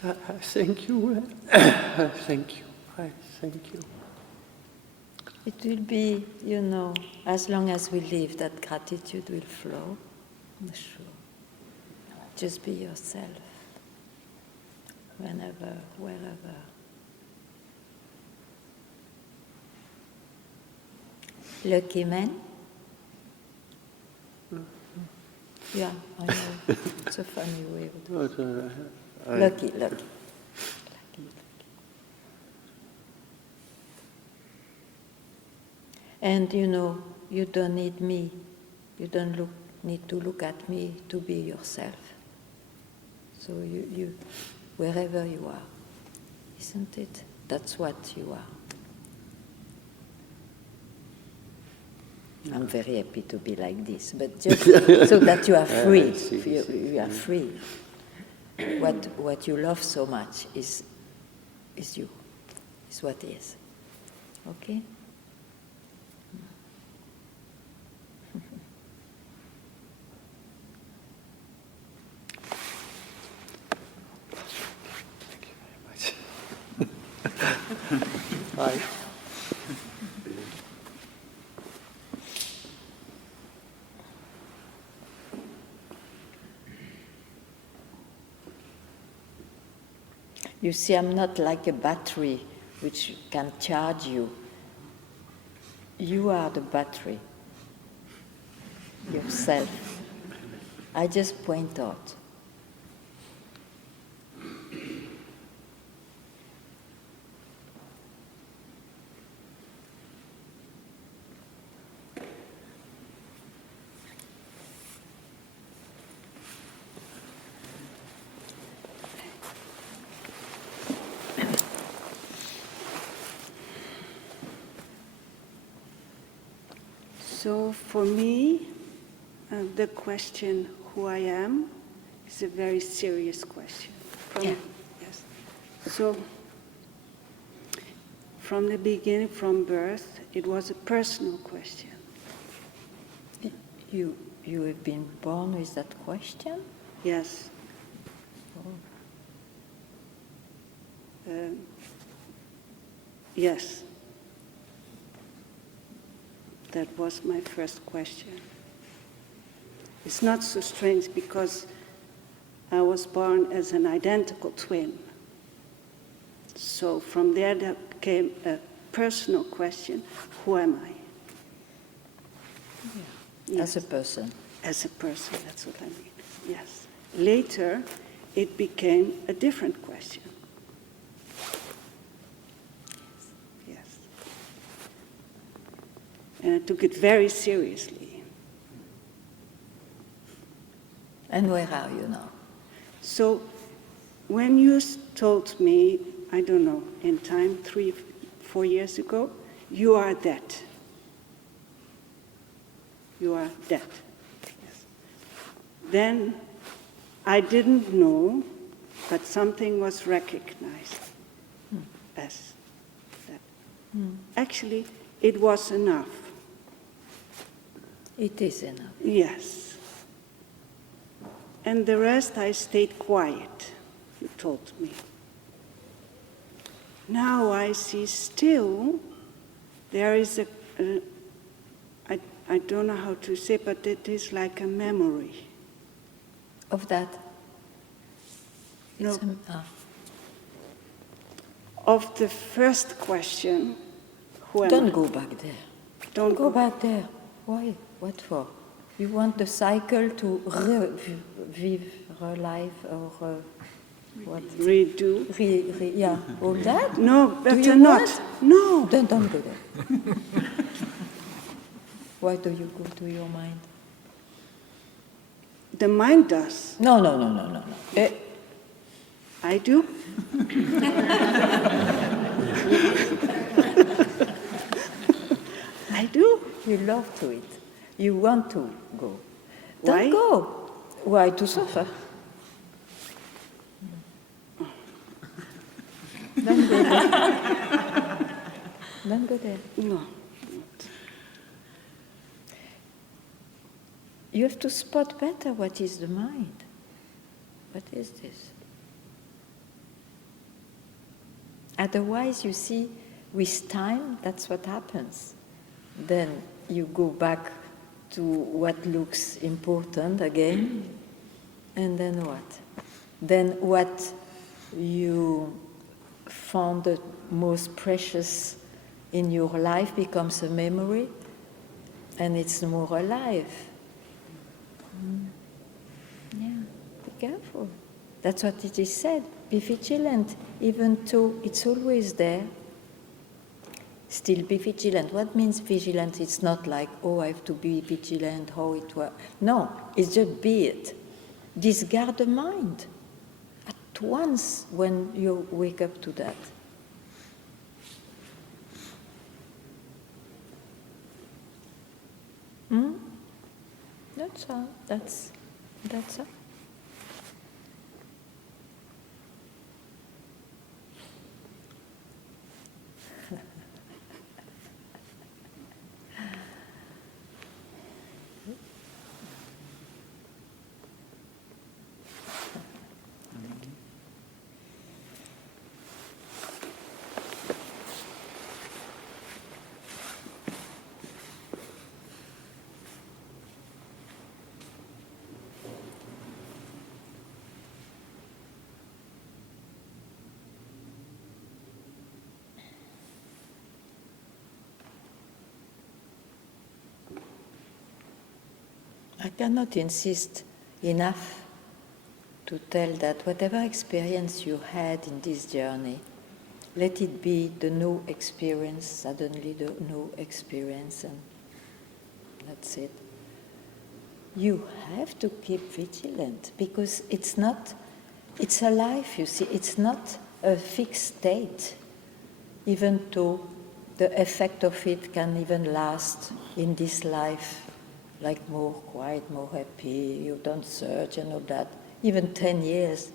I thank you. I thank you. I thank you. It will be, as long as we live, that gratitude will flow. I'm sure. Just be yourself. Whenever, wherever. Lucky man? Yeah, I know. It's a funny way of doing it. Lucky. And you don't need me. You don't need to look at me to be yourself. So you wherever you are, isn't it? That's what you are. I'm very happy to be like this, but just so that you are free. You are free. What you love so much is you, is what is. Okay? Bye. You see, I'm not like a battery which can charge you. You are the battery, yourself. I just point out. So for me, the question, who I am, is a very serious question. Yes. So, from the beginning, from birth, it was a personal question. You have been born with that question? Yes. Yes. That was my first question. It's not so strange because I was born as an identical twin. So from there came a personal question, who am I? Yeah. Yes. As a person. As a person, that's what I mean, yes. Later, it became a different question. Yes. And I took it very seriously. And where are you now? So, when you told me, I don't know, in time, 3-4 years ago, you are that. You are that. Yes. Then I didn't know, but something was recognized as that. Actually, it was enough. It is enough. Yes. And the rest I stayed quiet, you told me. Now I see still there is I don't know how to say, but it is like a memory. Of that? No. Of the first question, who am I? Don't go back there. Don't go back there. Why? What for? You want the cycle to revivre life or what? Redo? Yeah, all that? No, Do better you not. want? No. Don't go there. Why do you go to your mind? The mind does. No. I do? I do. You love to it. You want to go. Why? Don't go. Why to suffer? Don't go there. Don't go there. No. You have to spot better what is the mind. What is this? Otherwise, you see, with time, that's what happens. Then you go back to what looks important again, and then what? Then what you found the most precious in your life becomes a memory, and it's more alive. Yeah, be careful. That's what it is said. Be vigilant, even though it's always there. Still be vigilant. What means vigilant? It's not like, oh, I have to be vigilant, how it works. No, it's just be it. Discard the mind at once when you wake up to that. That's all. That's all. I cannot insist enough to tell that whatever experience you had in this journey, let it be the no experience, suddenly the no experience, and that's it. You have to keep vigilant because it's a life, you see, it's not a fixed state, even though the effect of it can even last in this life, like more quiet, more happy, you don't search and all that. Even 10 years,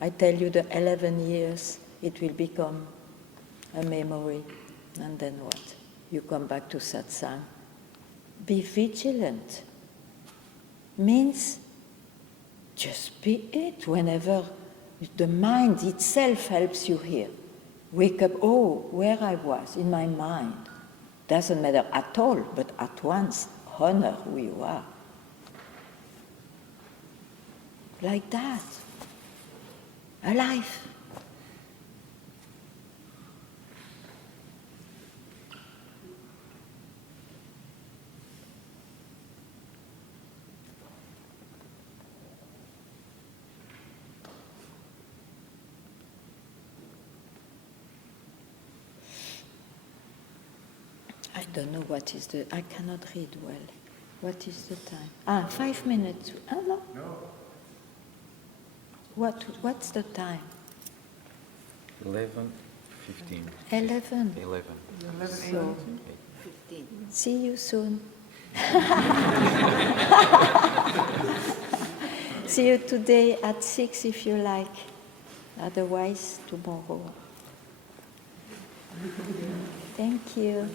I tell you the 11 years, it will become a memory. And then what? You come back to Satsang. Be vigilant. Means just be it whenever the mind itself helps you here. Wake up, oh, where I was, in my mind. Doesn't matter at all, but at once, honor who you are. Like that. Alive. I don't know what is the... I cannot read well. What is the time? 5 minutes. Oh, no. What's the time? 11:15. 11. 11. So, 15. See you soon. See you today at 6 if you like. Otherwise, tomorrow. Thank you.